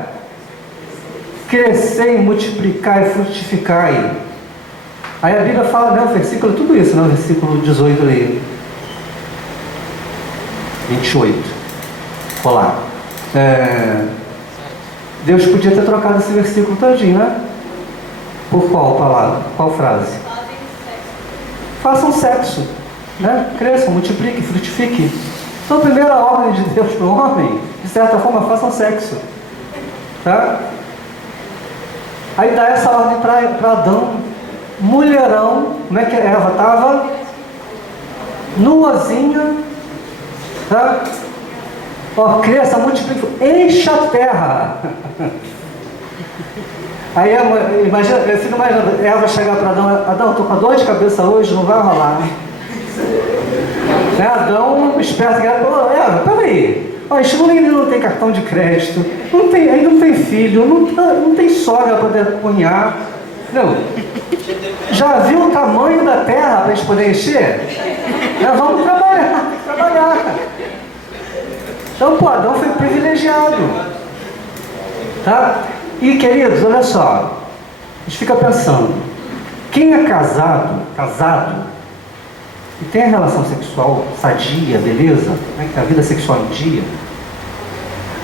Crescer e multiplicar e frutificar. Aí a Bíblia fala, né, o versículo, tudo isso, né, o versículo 18 ali. 28. Olá. Deus podia ter trocado esse versículo todinho, né? Por qual palavra? Qual frase? Façam sexo, né? Cresçam, multipliquem, frutifiquem. Então a primeira ordem de Deus para o homem, de certa forma, façam sexo. Tá? Aí dá essa ordem para Adão, mulherão, como é que Eva estava? Nuazinha, tá? Ó, cresça, multiplica, encha a terra. Aí imagina, eu fico imaginando, Eva chegar para Adão, estou com dor de cabeça hoje, não vai rolar. Né? Adão, esperto, Eva, peraí. Ó, esse menino não tem cartão de crédito, ainda não tem filho, não tem sogra para poder cunhar. Não. Já viu o tamanho da terra para a gente poder encher? Vamos trabalhar, tem que trabalhar. Então, pô, Adão foi privilegiado. Tá? E, queridos, olha só. A gente fica pensando. Quem é casado, e tem a relação sexual sadia, beleza, né, que tem a vida sexual em dia,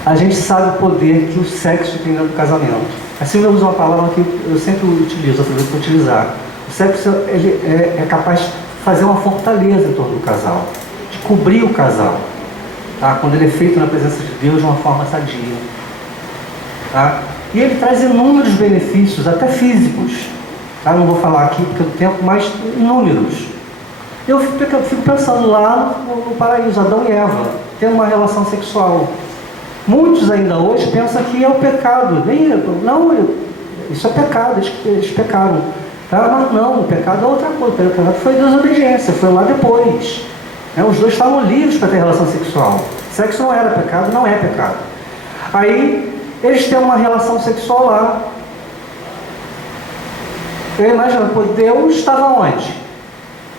a gente sabe o poder que o sexo tem dentro do casamento. Assim eu uso uma palavra que eu sempre utilizo, aproveito para utilizar. O sexo ele é capaz de fazer uma fortaleza em torno do casal, de cobrir o casal. Tá? Quando ele é feito na presença de Deus de uma forma sadia. Tá? E ele traz inúmeros benefícios, até físicos. Tá? Não vou falar aqui porque eu tenho tempo, mas inúmeros. Eu fico pensando lá no paraíso, Adão e Eva, tendo uma relação sexual. Muitos ainda hoje pensam que é o pecado. Não, isso é pecado, eles pecaram. Tá? Mas não, o pecado é outra coisa. O pecado foi desobediência, foi lá depois. Os dois estavam livres para ter relação sexual. Sexo não era pecado, não é pecado. Aí, eles têm uma relação sexual lá. Eu imagino, pô, Deus estava onde?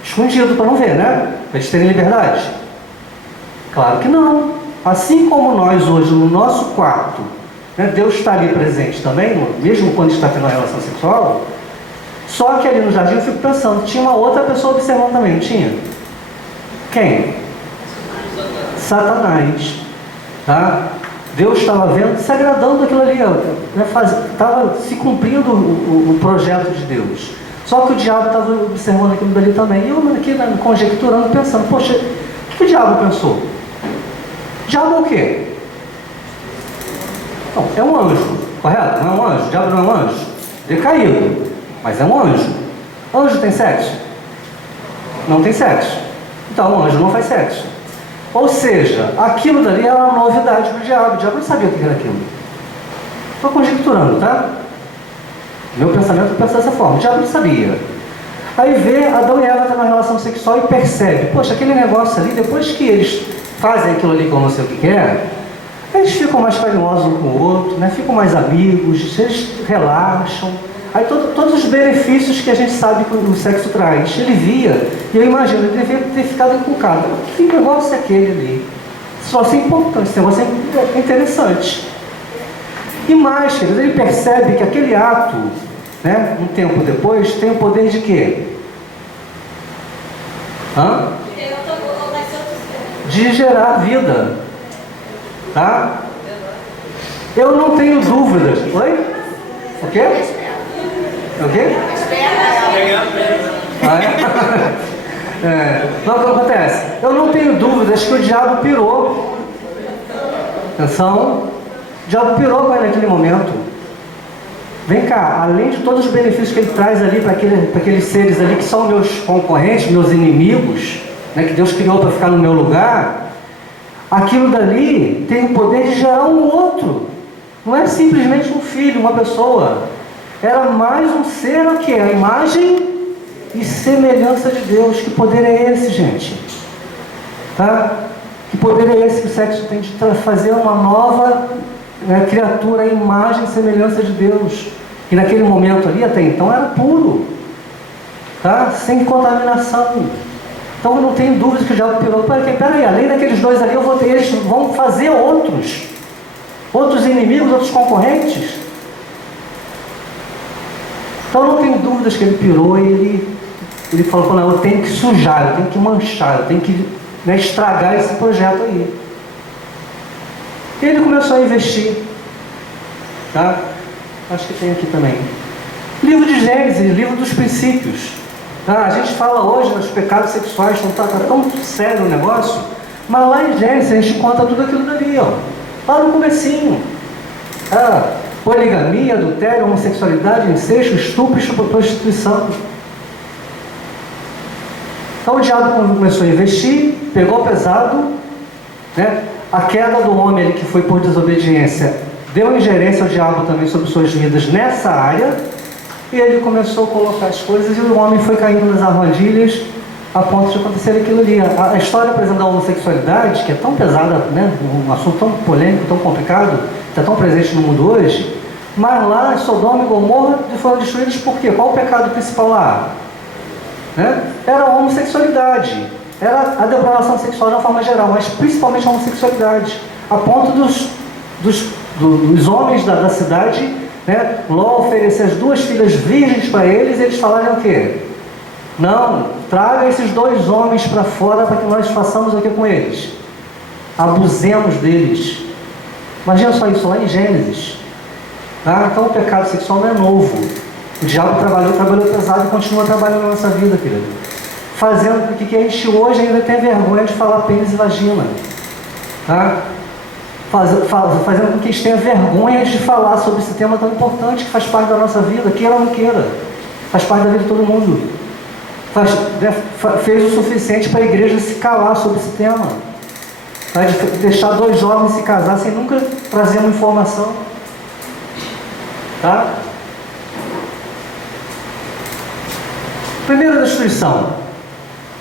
Escondido para não ver, né? Para eles terem liberdade. Claro que não. Assim como nós hoje, no nosso quarto, né, Deus está ali presente também, mesmo quando está tendo uma relação sexual. Só que ali no jardim eu fico pensando, tinha uma outra pessoa observando também, não tinha? Quem? Satanás. Tá? Deus estava vendo, se agradando daquilo ali, estava se cumprindo o projeto de Deus. Só que o diabo estava observando aquilo dali também. E eu aqui conjecturando, pensando, poxa, o que o diabo pensou? O diabo é o quê? Não, é um anjo, correto? Não é um anjo? O diabo não é um anjo? Decaído, mas é um anjo. Anjo tem sexo? Não tem sexo. Então o anjo não faz sexo. Ou seja, aquilo dali era uma novidade para o diabo. O diabo não sabia o que era aquilo. Estou conjecturando, tá? Meu pensamento pensa dessa forma. O diabo não sabia. Aí vê Adão e Eva tendo uma relação sexual e percebe, poxa, aquele negócio ali, depois que eles fazem aquilo ali que eu não sei o que é, eles ficam mais carinhosos um com o outro, né? Ficam mais amigos, eles relaxam. Aí todos os benefícios que a gente sabe que o sexo traz, ele via, e eu imagino, ele devia ter ficado encucado. Que negócio é aquele ali? Esse negócio é importante, esse negócio é interessante. E mais, querido, ele percebe que aquele ato, né, um tempo depois, tem o poder de quê? De gerar vida. Tá? Eu não tenho dúvidas. Oi? O quê? O quê? Não, o que acontece? Eu não tenho dúvidas que o diabo pirou. Atenção. O diabo pirou com ele naquele momento. Vem cá, além de todos os benefícios que ele traz ali para aqueles seres ali que são meus concorrentes, meus inimigos, né, que Deus criou para ficar no meu lugar, aquilo dali tem o poder de gerar um outro. Não é simplesmente um filho, uma pessoa. Era mais um ser que é a imagem e semelhança de Deus. Que poder é esse, gente? Tá? Que poder é esse que o sexo tem de fazer uma nova criatura, a imagem e semelhança de Deus? E naquele momento ali, até então, era puro. tá? Sem contaminação. Então eu não tenho dúvida que o diabo pirou. Peraí, além daqueles dois ali, eles vão fazer outros inimigos, outros concorrentes. Então eu não tenho dúvidas que ele pirou e ele falou, não, eu tenho que sujar, eu tenho que manchar, eu tenho que, né, estragar esse projeto aí. E ele começou a investir. Tá? Acho que tem aqui também. Livro de Gênesis, livro dos princípios. A gente fala hoje dos pecados sexuais, tá tão sério o negócio, mas lá em Gênesis a gente conta tudo aquilo dali, ó. Lá no comecinho. Poligamia, adultério, homossexualidade, incesto, estupro e prostituição. Então o diabo começou a investir, pegou pesado, né? A queda do homem ali, que foi por desobediência, deu ingerência ao diabo também sobre suas vidas nessa área, e ele começou a colocar as coisas, e o homem foi caindo nas armadilhas a ponto de acontecer aquilo ali. A história, por exemplo, da homossexualidade, que é tão pesada, né? Um assunto tão polêmico, tão complicado, está tão presente no mundo hoje, mas lá em Sodoma e Gomorra foram destruídos por quê? Qual o pecado principal lá? Né? Era a homossexualidade, era a depravação sexual de uma forma geral, mas principalmente a homossexualidade, a ponto dos homens da cidade, né, Ló oferecer as 2 filhas virgens para eles, e eles falaram o quê? Não, traga esses 2 homens para fora para que nós façamos o que com eles? Abusemos deles. Imagina só isso lá em Gênesis. Tá? Então o pecado sexual não é novo. O diabo trabalhou pesado e continua trabalhando na nossa vida, querido. Fazendo com que a gente hoje ainda tenha vergonha de falar pênis e vagina. Tá? Fazendo com que a gente tenha vergonha de falar sobre esse tema tão importante que faz parte da nossa vida, queira ou não queira. Faz parte da vida de todo mundo. Fez o suficiente para a igreja se calar sobre esse tema. Tá? De deixar 2 jovens se casar sem nunca trazer uma informação. Tá? Primeira destruição,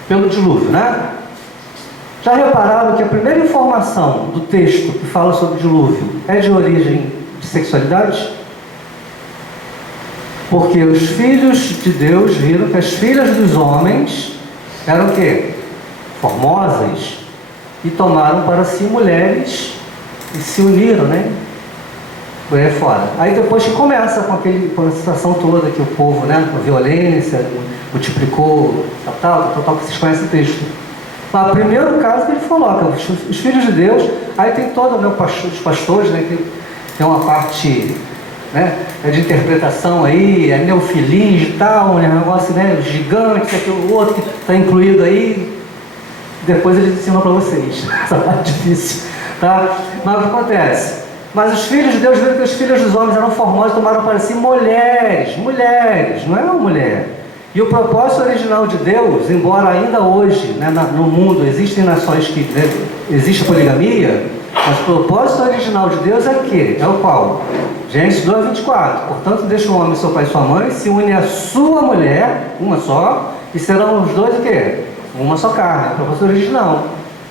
pelo dilúvio, né? Já repararam que a primeira informação do texto que fala sobre o dilúvio é de origem de sexualidade? Porque os filhos de Deus viram que as filhas dos homens eram o quê? Formosas, e tomaram para si mulheres e se uniram, né? Por aí fora. Aí depois que começa com a situação toda que o povo, né, com a violência, multiplicou, tal, que vocês conhecem o texto. Mas o primeiro caso que ele coloca, os filhos de Deus, aí tem todo, né, os pastores, né, que tem uma parte, né, de interpretação aí, é neofilis e tal, um negócio, né, gigante, aquilo outro que está incluído aí, depois eles ensinam para vocês, essa parte difícil, tá? Mas o que acontece? Mas os filhos de Deus viram que os filhos dos homens eram formosos, tomaram para si mulheres, não é uma mulher. E o propósito original de Deus, embora ainda hoje, né, no mundo existem nações que, né, existe poligamia, mas o propósito original de Deus é o quê? É o qual? Gênesis 2:24. Portanto, deixa o homem, seu pai e sua mãe, se une à sua mulher, uma só, e serão os 2 o quê? Uma só carne, é o propósito original.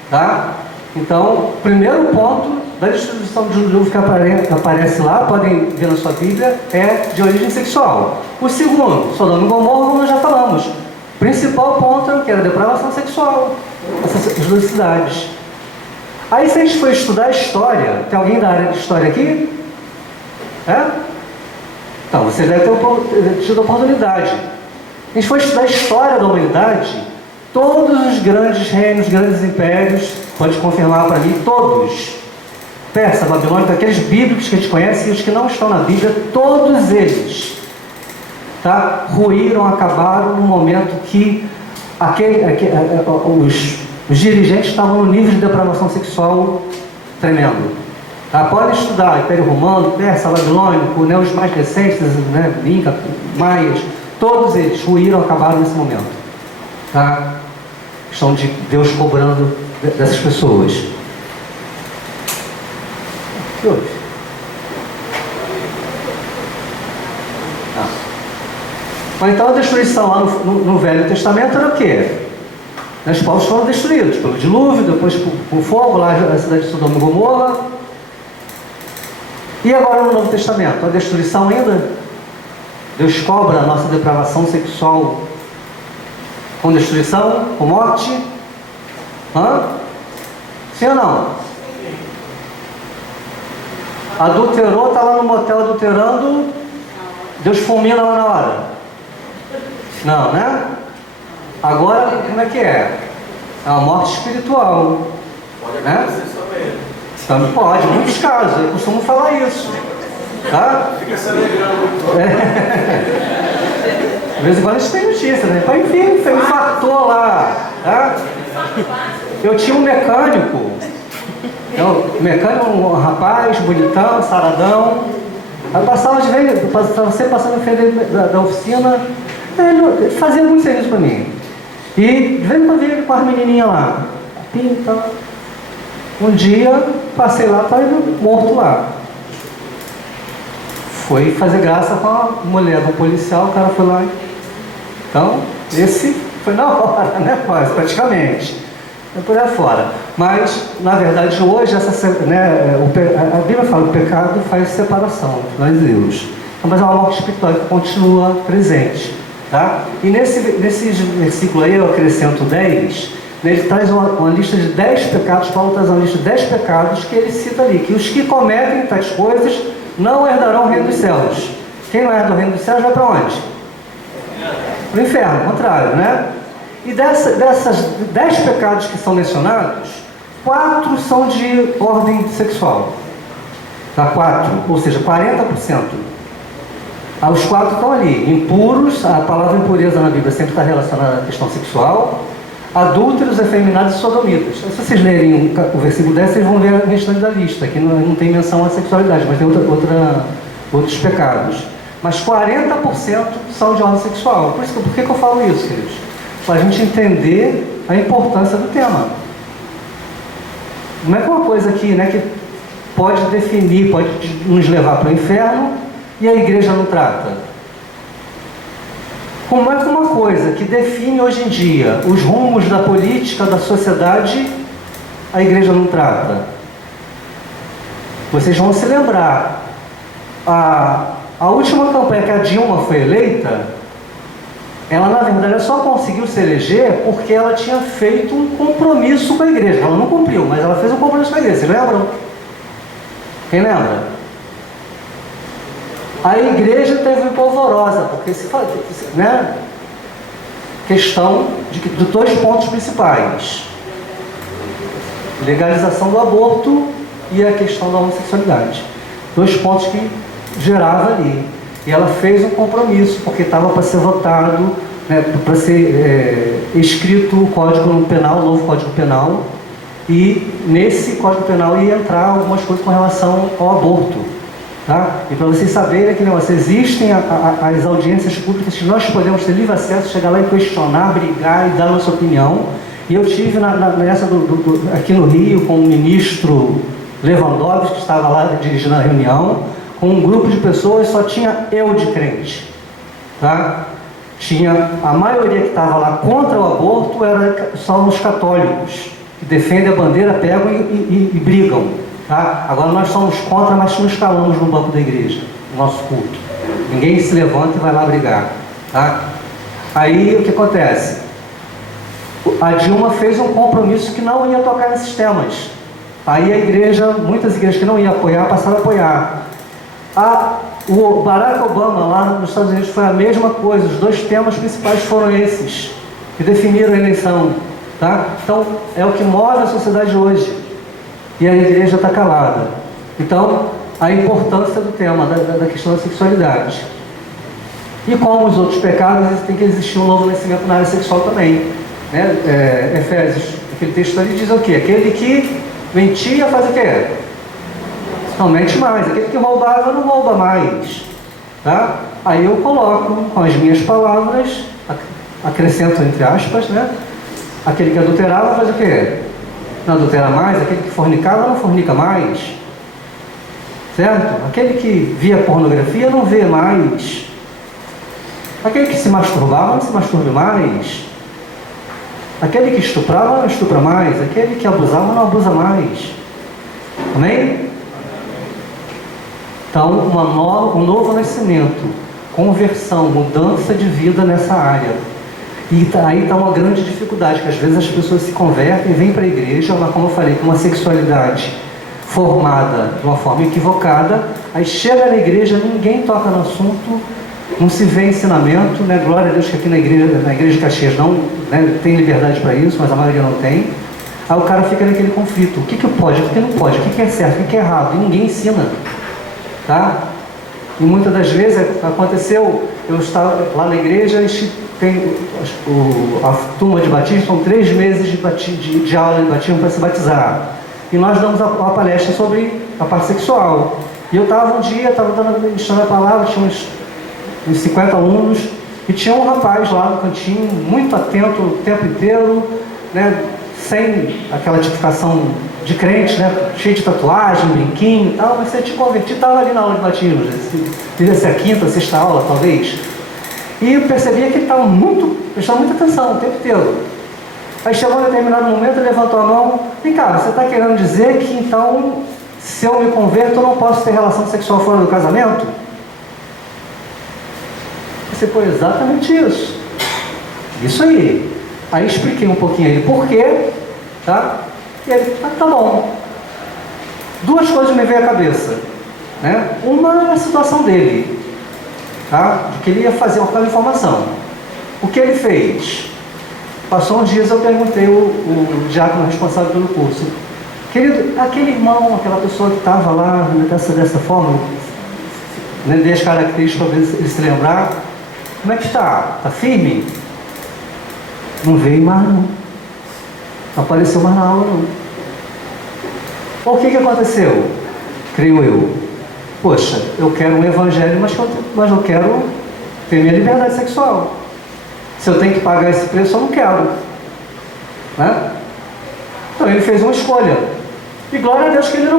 Tá? Então, o primeiro ponto da destruição do dilúvio que aparece lá, podem ver na sua Bíblia, é de origem sexual. O segundo, Sodoma e Gomorra, como nós já falamos. O principal ponto era o que? Era a depravação sexual. Essas 2 cidades. Aí se a gente for estudar a história, tem alguém da área de história aqui? É? Então, vocês devem ter tido a oportunidade. A gente for estudar a história da humanidade, todos os grandes reinos, grandes impérios, pode confirmar para mim, todos, Persa, Babilônia, aqueles bíblicos que a gente conhece e os que não estão na Bíblia, todos eles, tá, ruíram, acabaram no momento que os dirigentes estavam no nível de depravação sexual tremendo. Tá? Podem estudar Império Romano, Persa, Babilônico, né, os mais recentes, né, Inca, Maias, todos eles ruíram, acabaram nesse momento. Tá? Questão de Deus cobrando dessas pessoas. O que houve? Então a destruição lá no Velho Testamento era o quê? Os povos foram destruídos pelo dilúvio, depois com fogo, lá na cidade de Sodoma e Gomorra. E agora no Novo Testamento, a destruição ainda? Deus cobra a nossa depravação sexual Com destruição? Com morte? Hã? Sim ou não? Adulterou, está lá no motel adulterando, Deus fulmina lá na hora. Não, né? Agora, como é que é? É uma morte espiritual. Pode né? acontecer só mesmo. Também pode, em muitos casos, eu costumo falar isso. Tá? Fica se alegrando. De vez em quando a gente tem notícia, né? Mas enfim, você infartou lá. Tá? Eu tinha um mecânico. Um rapaz bonitão, saradão. Aí passava de vez, você passando em frente da oficina, ele fazia muito serviço para mim. E de vez em quando eu via ele com as menininhas lá. Pinta. Um dia passei lá, estava ele morto lá. Foi fazer graça com a mulher do policial, o cara foi lá. Então, esse foi na hora, né? Quase, praticamente. É por aí fora. Mas, na verdade, hoje, a Bíblia fala que o pecado faz separação entre nós e Deus. Mas é uma morte espiritual que continua presente. Tá? E nesse versículo aí, eu acrescento 10, ele traz uma lista de 10 pecados, Paulo traz uma lista de 10 pecados que ele cita ali, que os que cometem tais coisas não herdarão o reino dos céus. Quem não herda o reino dos céus vai para onde? Para o inferno, ao contrário, né? E dessas 10 pecados que são mencionados, 4 são de ordem sexual. Tá? 4, ou seja, 40%. Os 4 estão ali. Impuros, a palavra impureza na Bíblia sempre está relacionada à questão sexual. Adúlteros, efeminados e sodomitas. Se vocês lerem o versículo 10, vocês vão ver o restante da lista, que não tem menção à sexualidade, mas tem outros pecados. Mas 40% são de ordem sexual. Por que eu falo isso, queridos? Para a gente entender a importância do tema. Não é que uma coisa aqui, né, que pode definir, pode nos levar para o inferno e a igreja não trata. Como é que uma coisa que define hoje em dia os rumos da política, da sociedade, a igreja não trata? Vocês vão se lembrar, a última campanha que a Dilma foi eleita, ela na verdade só conseguiu se eleger porque ela tinha feito um compromisso com a igreja. Ela não cumpriu, mas ela fez um compromisso com a igreja. Vocês lembram? Quem lembra? A igreja teve polvorosa, porque se faz, né? Questão de 2 pontos principais: legalização do aborto e a questão da homossexualidade. 2 pontos que gerava ali. E ela fez um compromisso, porque estava para ser votado, né, para ser escrito o Código Penal, o novo Código Penal, e nesse Código Penal ia entrar algumas coisas com relação ao aborto. Tá? E para vocês saberem que negócio, existem as audiências públicas que nós podemos ter livre acesso, chegar lá e questionar, brigar e dar nossa opinião. E eu tive aqui no Rio com o ministro Lewandowski, que estava lá dirigindo a reunião, com um grupo de pessoas, só tinha eu de crente. Tá? Tinha a maioria que estava lá contra o aborto, são os católicos, que defendem a bandeira, pegam e brigam. Tá? Agora nós somos contra, mas nos calamos no banco da igreja, no nosso culto. Ninguém se levanta e vai lá brigar. Tá? Aí o que acontece? A Dilma fez um compromisso que não ia tocar nesses temas. Aí a igreja, muitas igrejas que não iam apoiar, passaram a apoiar. O Barack Obama lá nos Estados Unidos foi a mesma coisa. Os 2 temas principais foram esses, que definiram a eleição. Tá? Então é o que move a sociedade hoje. E a igreja está calada. Então, a importância do tema, da questão da sexualidade. E como os outros pecados, tem que existir um novo nascimento na área sexual também. Né? Efésios, aquele texto ali diz o quê? Aquele que mentia faz o quê? Não mente mais. Aquele que roubava não rouba mais. Tá? Aí eu coloco com as minhas palavras, acrescento entre aspas, né? Aquele que adulterava faz o quê? Não adultera mais. Aquele que fornicava não fornica mais. Certo? Aquele que via pornografia não vê mais. Aquele que se masturbava não se masturba mais. Aquele que estuprava não estupra mais. Aquele que abusava não abusa mais. Amém? Então, um novo nascimento, conversão, mudança de vida nessa área. E aí está uma grande dificuldade, que às vezes as pessoas se convertem, vêm para a igreja, mas como eu falei, com uma sexualidade formada de uma forma equivocada, aí chega na igreja, ninguém toca no assunto, não se vê ensinamento, né? Glória a Deus que aqui na igreja de Caxias não, né, tem liberdade para isso, mas a maioria não tem. Aí o cara fica naquele conflito, o que pode, o que não pode, o que é certo, o que é errado, e ninguém ensina, tá? E muitas das vezes aconteceu, eu estava lá na igreja, a turma de batismo, são 3 meses de aula de batismo para se batizar. E nós damos uma palestra sobre a parte sexual. E eu estava um dia, ministrando a palavra, tinha uns 50 alunos, e tinha um rapaz lá no cantinho, muito atento o tempo inteiro, né, sem aquela tipificação de crente, né, cheio de tatuagem, brinquinho e tal, mas você te converti, estava ali na aula de batismo, devia ser a 5ª, 6ª aula, talvez. E eu percebia que ele estava prestando muita atenção o tempo inteiro. Aí chegou um determinado momento, ele levantou a mão, e cara, você está querendo dizer que então, se eu me converto, eu não posso ter relação sexual fora do casamento? Você foi exatamente isso. Isso aí. Aí expliquei um pouquinho aí por quê, tá? E ele, tá bom. 2 coisas me veio à cabeça, né? Uma é a situação dele, tá? De que ele ia fazer uma informação. O que ele fez? Passou uns dias, eu perguntei o diácono responsável pelo curso, querido, aquele irmão, aquela pessoa que estava lá dessa forma, né, dei as características para ele se lembrar, como é que está? Está firme? Não veio mais não. Não apareceu mais na aula não. O que aconteceu? Creio eu. Poxa, eu quero um evangelho, mas eu quero ter minha liberdade sexual. Se eu tenho que pagar esse preço, eu não quero. Né? Então ele fez uma escolha. E glória a Deus que ele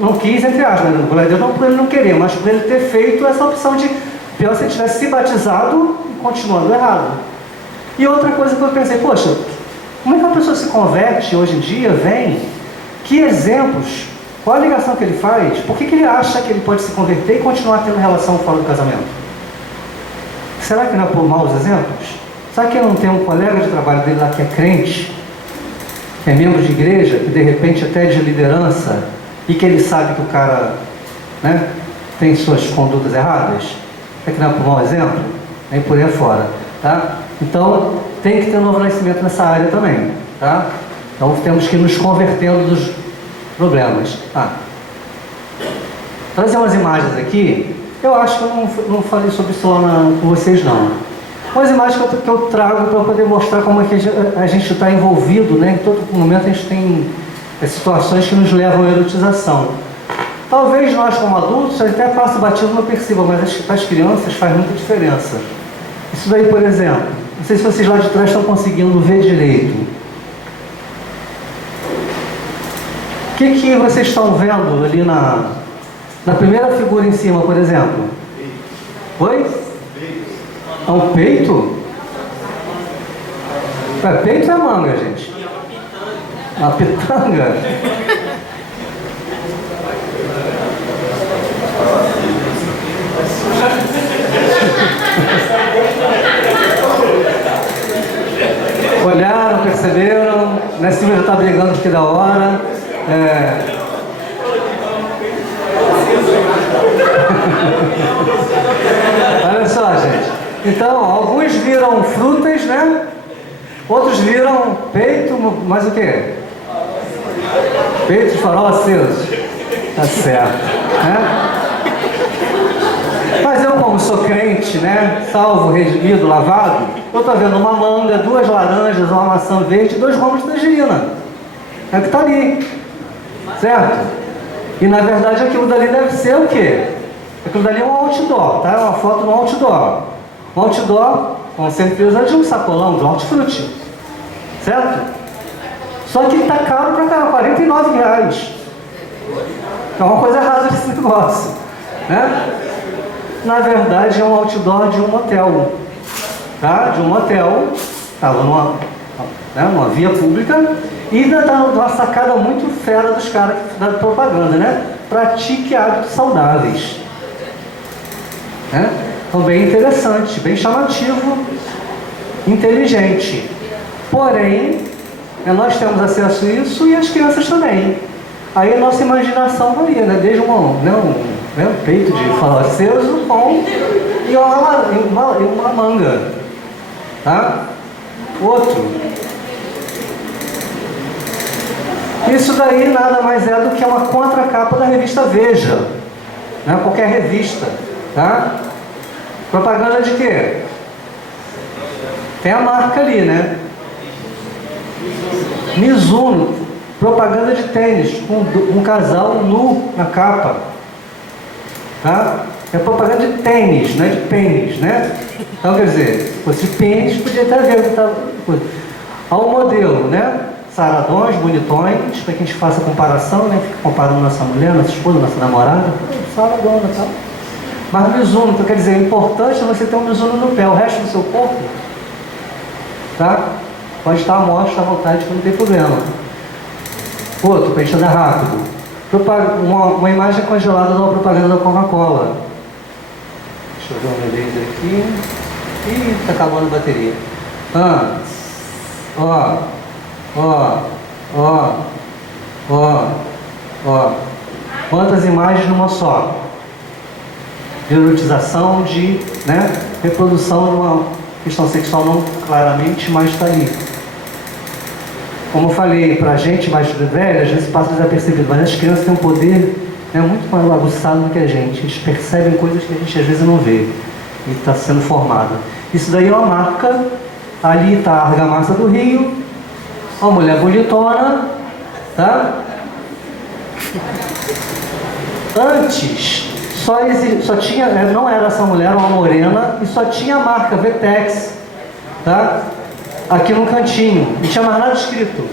não quis, entre aspas. Né? Glória a Deus não por ele não querer, mas por ele ter feito essa opção de, pior se ele tivesse se batizado e continuando errado. E outra coisa que eu pensei, poxa, como é que uma pessoa se converte hoje em dia, vem, que exemplos, qual a ligação que ele faz, por que ele acha que ele pode se converter e continuar tendo relação fora do casamento? Será que não é por maus exemplos? Será que não tem um colega de trabalho dele lá que é crente, que é membro de igreja, que de repente até de liderança, e que ele sabe que o cara, né, tem suas condutas erradas? Será que não é por mau exemplo? Nem por aí afora, tá? Então, tem que ter um novo nascimento nessa área também, tá? Então, temos que ir nos convertendo dos problemas. Trazer umas imagens aqui, eu acho que eu não falei sobre isso lá com vocês, não. Umas imagens que eu trago para poder mostrar como é que a gente está envolvido, né? Em todo momento a gente tem situações que nos levam à erotização. Talvez nós, como adultos, até passa batido não perceba, mas para as crianças faz muita diferença. Isso daí, por exemplo, não sei se vocês lá de trás estão conseguindo ver direito. O que vocês estão vendo ali na primeira figura em cima, por exemplo? Oi? É um peito? Peito é manga, gente. Uma pitanga? Olharam, perceberam, né? Silvia já está brigando aqui da hora. Olha só, gente. Então, alguns viram frutas, né? Outros viram peito, mas o quê? Peito de farol aceso. Tá certo, né? Mas eu, como sou crente, né? Salvo, redimido, lavado, eu estou vendo uma manga, 2 laranjas, uma maçã verde e 2 ramos de tangerina. É o que está ali. Certo? E na verdade aquilo dali deve ser o quê? Aquilo dali é um outdoor, tá? É uma foto de um outdoor. Um outdoor, com certeza, de um sacolão de hortifruti. Certo? Só que está caro pra caramba, R$49. É uma coisa errada desse negócio. Né? Na verdade é um outdoor de um motel. Tá? De um motel. Estava numa via pública. E ainda dá uma sacada muito fera dos caras da propaganda, né? Pratique hábitos saudáveis. Né? Então, bem interessante, bem chamativo. inteligente. Porém, nós temos acesso a isso e as crianças também. Aí a nossa imaginação varia, né? Desde um peito de farol aceso e uma manga. Tá? Outro. Isso daí nada mais é do que uma contracapa da revista Veja. Né? Qualquer revista. Tá? Propaganda de quê? Tem a marca ali, né? Mizuno, propaganda de tênis, com um casal nu na capa. Tá? É propaganda de tênis, não é de pênis, né? Então, quer dizer, se fosse de pênis, podia até ver. Há um modelo, né? Saradões, bonitões, para que a gente faça comparação, né? Fica comparando nossa mulher, nossa esposa, nossa namorada. Saradona, tá? Mas Mizuno, então quer dizer, o importante é você ter um Mizuno no pé, o resto do seu corpo, tá? Pode estar à mostra à vontade, que não tem problema. Outro, para a gente andar rápido. Uma imagem congelada de uma propaganda da Coca-Cola. Deixa eu ver uma vez aqui. Ih, está acabando a bateria. Quantas imagens numa só? De erotização, de reprodução de uma questão sexual não claramente, mas está ali. Como eu falei, para a gente mais velha, às vezes passa desapercebido, mas as crianças têm um poder muito mais aguçado do que a gente. Eles percebem coisas que a gente às vezes não vê. E está sendo formado. Isso daí é uma marca. Ali está a Argamassa do Rio. Uma mulher bonitona. Tá? Antes, só tinha, não era essa mulher, uma morena, e só tinha a marca Vetex. Tá? Aqui no cantinho, não tinha mais nada escrito.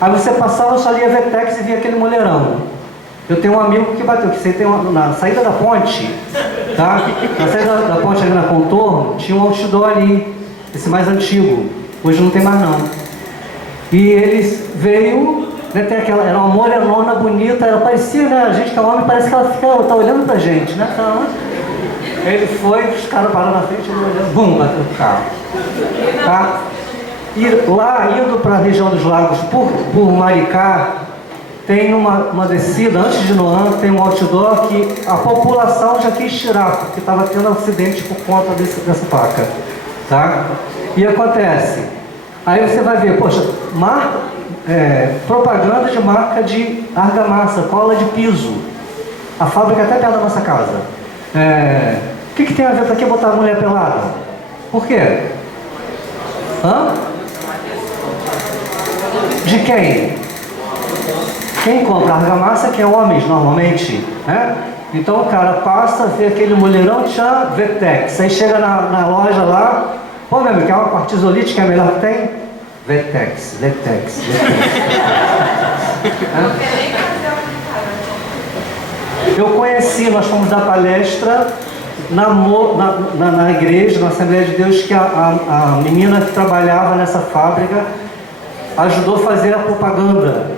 Aí você passava, só lia Vetex e via aquele mulherão. Eu tenho um amigo que bateu, que você tem na saída da ponte, tá? Na saída da ponte ali na Contorno, tinha um outdoor ali, esse mais antigo. Hoje não tem mais não. E ele veio, tem aquela, era uma morenona bonita, ela parecia, a gente que é homem, parece que ela tá olhando pra gente, né? Ele foi, os caras pararam na frente, ele olhando, bum, bateu no carro. Tá? E lá, indo para a região dos lagos, por Maricá, tem uma descida, antes de Noan, tem um outdoor que a população já quis tirar, porque estava tendo acidente por conta dessa placa. Tá? E acontece, aí você vai ver, poxa, propaganda de marca de argamassa, cola de piso. A fábrica é até perto da nossa casa. O que tem a ver para que botar a mulher pelada? Por quê? De quem? Quem compra argamassa que é homens normalmente, né? Então o cara passa, vê aquele mulherão, tchan, Vetex. Aí chega na loja lá, pô, meu amigo, quer uma cortisolite que é a melhor que tem? Vetex. Eu conheci, nós fomos dar palestra na igreja, na Assembleia de Deus, que a menina que trabalhava nessa fábrica ajudou a fazer a propaganda.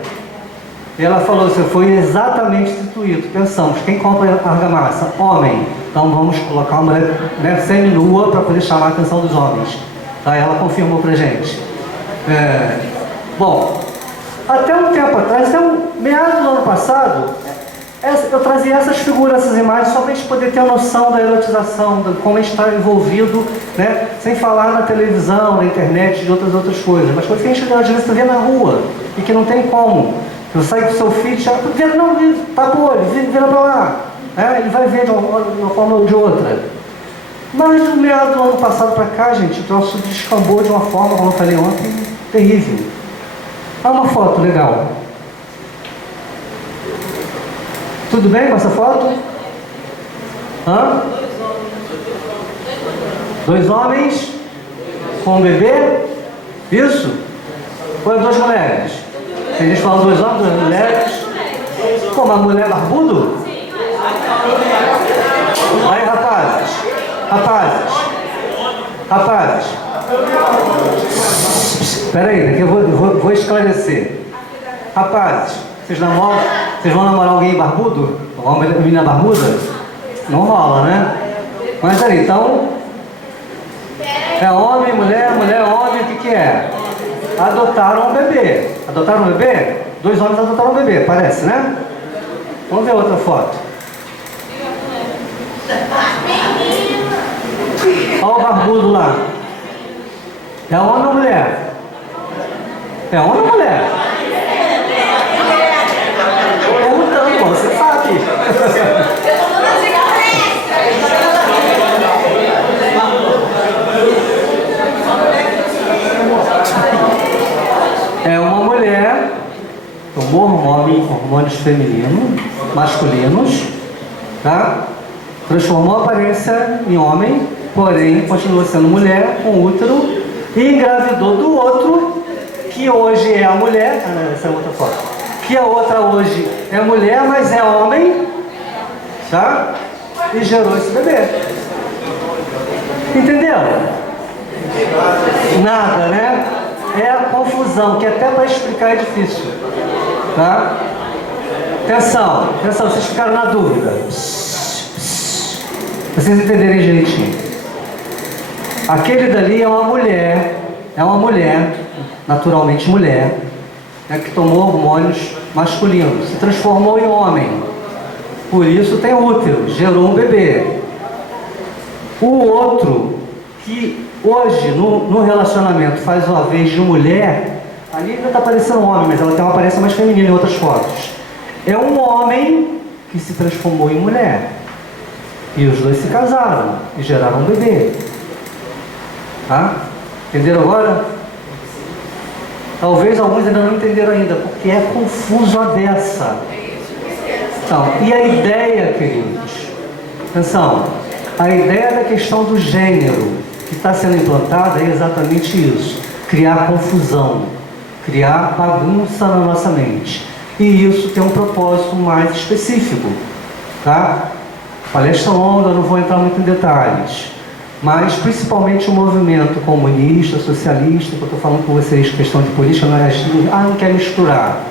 E ela falou assim, foi exatamente instituído. Pensamos, quem compra argamassa? Homem. Então vamos colocar uma mulher semi-nua para poder chamar a atenção dos homens. Aí ela confirmou pra gente. Bom, até um tempo atrás, até meados do ano passado, eu trazia essas figuras, essas imagens, só para a gente poder ter a noção da erotização, de como a gente está envolvido, sem falar na televisão, na internet, de outras coisas. Mas coisas que a gente às vezes vê na rua e que não tem como. Eu saio com o seu filho, tapa o olho, vira para lá. Ele vai ver de uma forma ou de outra. Mas do meado do ano passado para cá, gente, o troço descambou de uma forma, como eu falei ontem, terrível. Olha uma foto legal. Tudo bem com essa foto? Dois homens com um bebê? Isso? Ou duas mulheres? Tem gente falando dois homens, duas mulheres? Pô, uma mulher barbudo? Aí, rapazes. Espera aí, daqui eu vou esclarecer. Rapazes, vocês vão namorar alguém barbudo? Uma menina barbuda? Não rola, né? Mas aí, então, É homem, mulher, mulher, homem, o que é? Adotaram um bebê. Adotaram um bebê? 2 homens adotaram um bebê, parece, né? Vamos ver outra foto. Olha o barbudo lá. É homem ou mulher? É homem ou mulher? Perguntando, pô, você sabe. É uma mulher, tomou hormônios femininos, masculinos, tá? Transformou a aparência em homem, porém continua sendo mulher com útero e engravidou do outro, que hoje é a mulher, essa é outra foto, que a outra hoje é mulher, mas é homem, tá? E gerou esse bebê. Entendeu? Nada, né? É a confusão, que até para explicar é difícil, tá? Atenção, atenção, vocês ficaram na dúvida. Vocês entenderem direitinho. Aquele dali é uma mulher, naturalmente mulher, né, que tomou hormônios masculinos, se transformou em homem. Por isso tem útero, gerou um bebê. O outro, que hoje no relacionamento faz uma vez de mulher, ali ainda está parecendo um homem, mas ela tem uma aparência mais feminina em outras fotos. É um homem que se transformou em mulher. E os dois se casaram e geraram um bebê. Tá? Entenderam agora? Talvez alguns ainda não entenderam ainda, porque é confuso a dessa. Então, e a ideia, queridos? Atenção, a ideia da questão do gênero que está sendo implantada é exatamente isso: criar confusão, criar bagunça na nossa mente. E isso tem um propósito mais específico, tá? Palestra longa, não vou entrar muito em detalhes, mas principalmente o movimento comunista, socialista, que eu estou falando com vocês, questão de política, não quer misturar.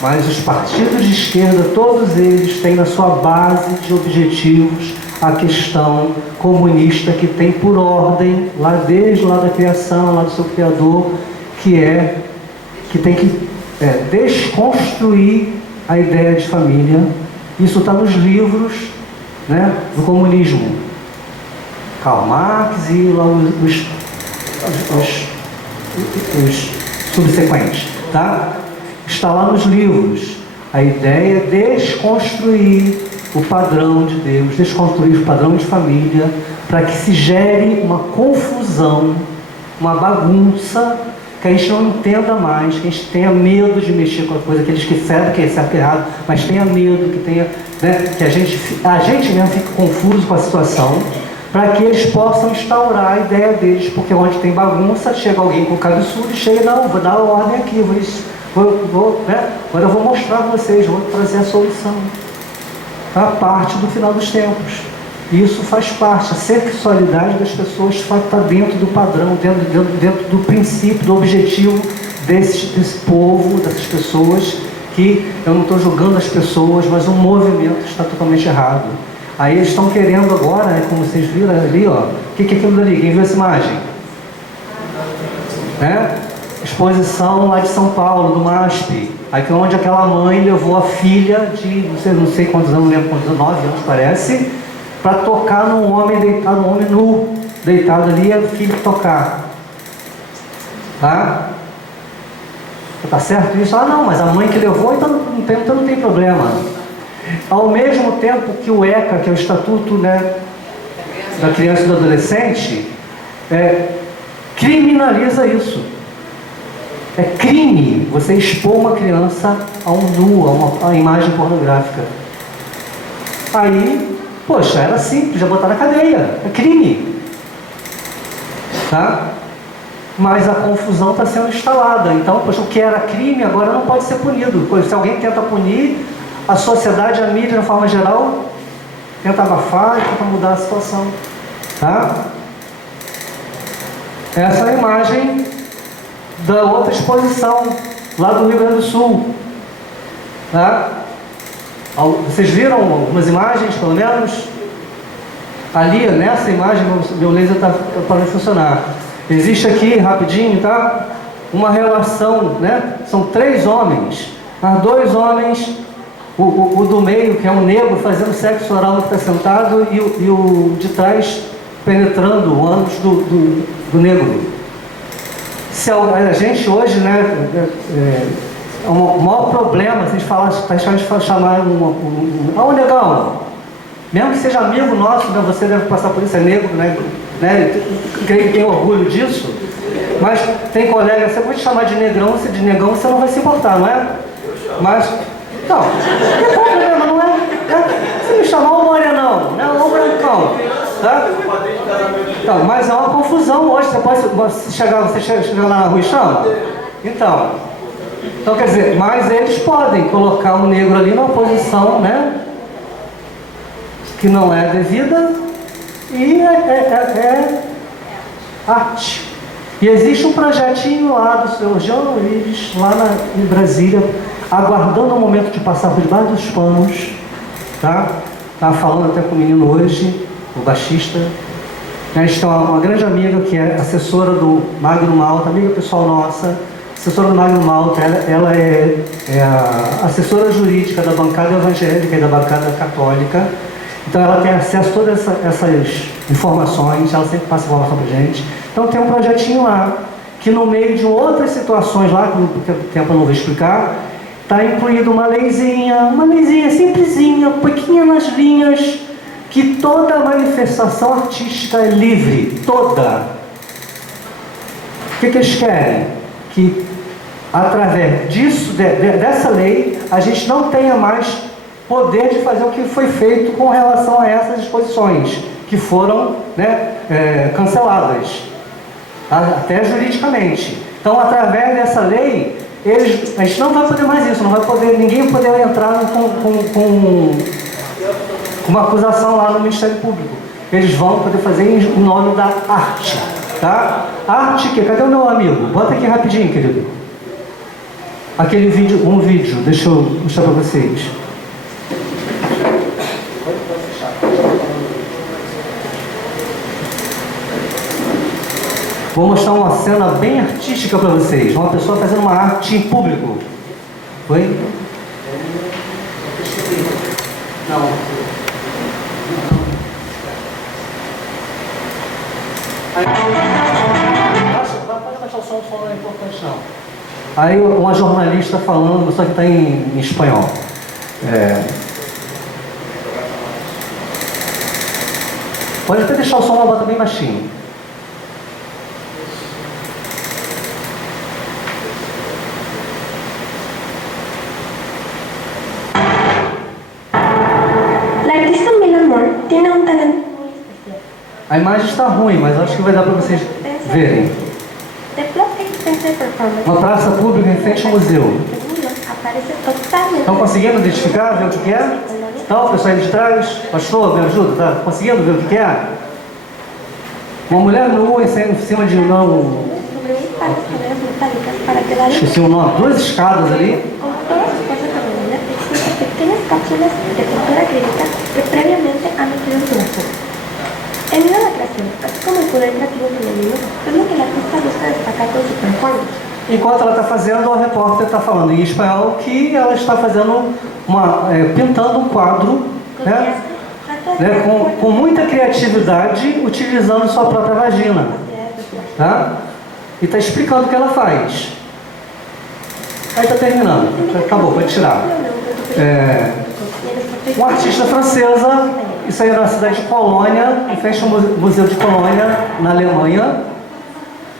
Mas os partidos de esquerda, todos eles têm na sua base de objetivos a questão comunista, que tem por ordem, desde lá da criação, lá do seu criador, que tem que desconstruir a ideia de família. Isso está nos livros, né, do comunismo. Karl Marx e lá os subsequentes, tá? Está lá nos livros. A ideia é desconstruir o padrão de Deus, desconstruir o padrão de família, para que se gere uma confusão, uma bagunça, que a gente não entenda mais, que a gente tenha medo de mexer com a coisa, aqueles que sabem que é certo e errado, mas tenha medo, que tenha, né, que a gente mesmo fique confuso com a situação, para que eles possam instaurar a ideia deles, porque onde tem bagunça, chega alguém com cabeçudo e chega, não, vou dar ordem aqui, né? Agora eu vou mostrar para vocês, vou trazer a solução. A parte do final dos tempos. Isso faz parte, a sexualidade das pessoas está dentro do padrão, dentro do princípio, do objetivo desse povo, dessas pessoas, que eu não estou julgando as pessoas, mas o movimento está totalmente errado. Aí eles estão querendo agora, né, como vocês viram ali, ó, o que é aquilo dali? Quem viu essa imagem? Exposição lá de São Paulo, do MASP, aqui onde aquela mãe levou a filha de, não sei quantos anos, não lembro quantos anos, 9 anos parece, para tocar num homem deitado, um homem nu, deitado ali, e a filha tocar. Tá? Tá certo isso? Ah não, mas a mãe que levou, então não tem problema. Ao mesmo tempo que o ECA, que é o Estatuto, né, da Criança e do Adolescente, criminaliza isso. É crime você expor uma criança a um nu, a uma imagem pornográfica. Aí, poxa, era simples, já botar na cadeia. É crime. Tá? Mas a confusão está sendo instalada. Então, poxa, o que era crime agora não pode ser punido. Se alguém tenta punir, a sociedade, a mídia, de forma geral, tenta abafar e tenta mudar a situação. Tá? Essa é a imagem da outra exposição, lá do Rio Grande do Sul. Tá? Vocês viram algumas imagens, pelo menos? Ali, nessa imagem, meu laser está parando de funcionar. Existe aqui, rapidinho, tá? Uma relação, né? São 3 homens, mas 2 homens, o do meio, que é um negro, fazendo sexo oral no que está sentado, e o de trás penetrando o ânus do negro. Se a gente hoje, né, o maior problema, se a gente chamar um negão, mesmo que seja amigo nosso, né, você deve passar por isso, é negro, né, creio que tem orgulho disso, mas tem colega, você pode chamar de negrão, se de negão você não vai se importar, não é? Mas, não, não tem problema, não é? Se me chamar um morenão, né, um brancão, tá? Então, mas é uma confusão hoje, você chega lá na rua e chama? Então, quer dizer, mas eles podem colocar um negro ali numa posição, né, que não é devida, e é arte. E existe um projetinho lá do senhor João Luiz, lá em Brasília, aguardando o momento de passar por debaixo dos panos, tá? Estava falando até com o menino hoje, o baixista. A gente tem uma grande amiga que é assessora do Magno Malta, amiga pessoal nossa, assessora do Magno Malta, ela é a assessora jurídica da bancada evangélica e da bancada católica. Então ela tem acesso a todas essas informações, ela sempre passa informação pra gente. Então tem um projetinho lá, que no meio de outras situações lá, que o tempo eu não vou explicar, está incluído uma leizinha simplesinha, pequenas linhas, que toda manifestação artística é livre, toda. O que eles querem? Que através disso, dessa lei, a gente não tenha mais poder de fazer o que foi feito com relação a essas exposições, que foram, né, canceladas, até juridicamente. Então, através dessa lei, a gente não vai poder mais isso, ninguém vai poder entrar com uma acusação lá no Ministério Público. Eles vão poder fazer em nome da arte, tá? Arte que... Cadê o meu amigo? Bota aqui rapidinho, querido. Aquele vídeo, deixa eu mostrar para vocês. Vou mostrar uma cena bem artística para vocês. Uma pessoa fazendo uma arte em público. Foi? Não. Pode baixar o som não é importante não. Aí uma jornalista falando, só que está em espanhol. Pode até deixar o som, bota bem baixinho. Tiene un talento muy especial. A imagem está ruim, mas acho que vai dar para vocês verem. Uma praça pública em frente ao museu. Estão conseguindo identificar, ver o que é? Então, o pessoal aí de trás, pastor, me ajuda, tá? Conseguindo ver o que é? Uma mulher nua em cima de esqueci o nome, 2 escadas ali. Pequeñas cápsulas de pintura acrílica que previamente han metido en su basura. El miedo a la creación, así como el poder creativo femenino, es lo que el artista busca destacar con su performance. Enquanto ela está fazendo, a repórter está falando em espanhol que ela está fazendo pintando um quadro, né, com muita criatividade, utilizando sua própria vagina, tá? E está explicando o que ela faz. Aí está terminando, acabou, pode tirar. Uma artista francesa, isso aí é na cidade de Colônia, em frente ao Museu de Colônia, na Alemanha.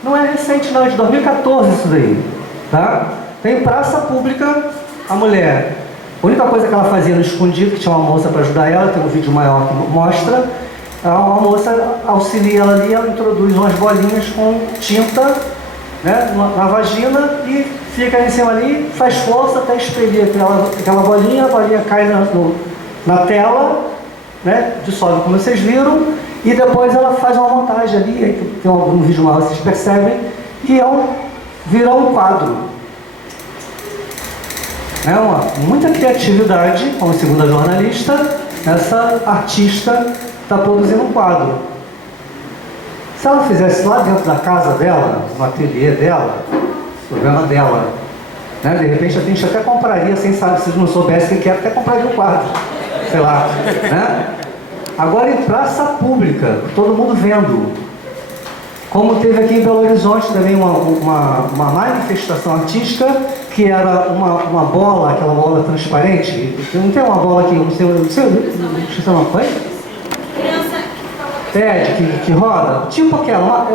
Não é recente não, é de 2014 isso daí, tá? Tem praça pública, a mulher, a única coisa que ela fazia no escondido, que tinha uma moça para ajudar ela, tem um vídeo maior que mostra, uma moça auxilia ela ali, ela introduz umas bolinhas com tinta, né, na vagina e fica em cima ali, faz força até expelir aquela bolinha, a bolinha cai na tela, né, dissolve como vocês viram, e depois ela faz uma montagem ali, tem um vídeo maior, vocês percebem, e vira um quadro. Muita criatividade, como segundo a jornalista, essa artista está produzindo um quadro. Se ela fizesse lá dentro da casa dela, no ateliê dela, o problema dela, né? De repente a gente até compraria, sem saber, se não soubesse o que até compraria um quadro, sei lá, né? Agora em praça pública, todo mundo vendo, como teve aqui em Belo Horizonte também uma manifestação artística, que era uma bola, aquela bola transparente, não tem uma bola aqui, não sei o nome, foi? Que roda, tipo aquela,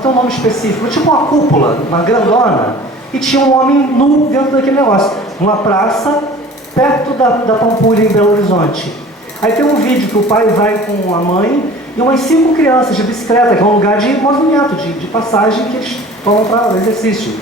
tem um nome específico, tipo uma cúpula, uma grandona, e tinha um homem nu dentro daquele negócio. Uma praça perto da Pampulha, em Belo Horizonte. Aí tem um vídeo que o pai vai com a mãe e umas 5 crianças de bicicleta, que é um lugar de movimento, de passagem que eles tomam para exercício.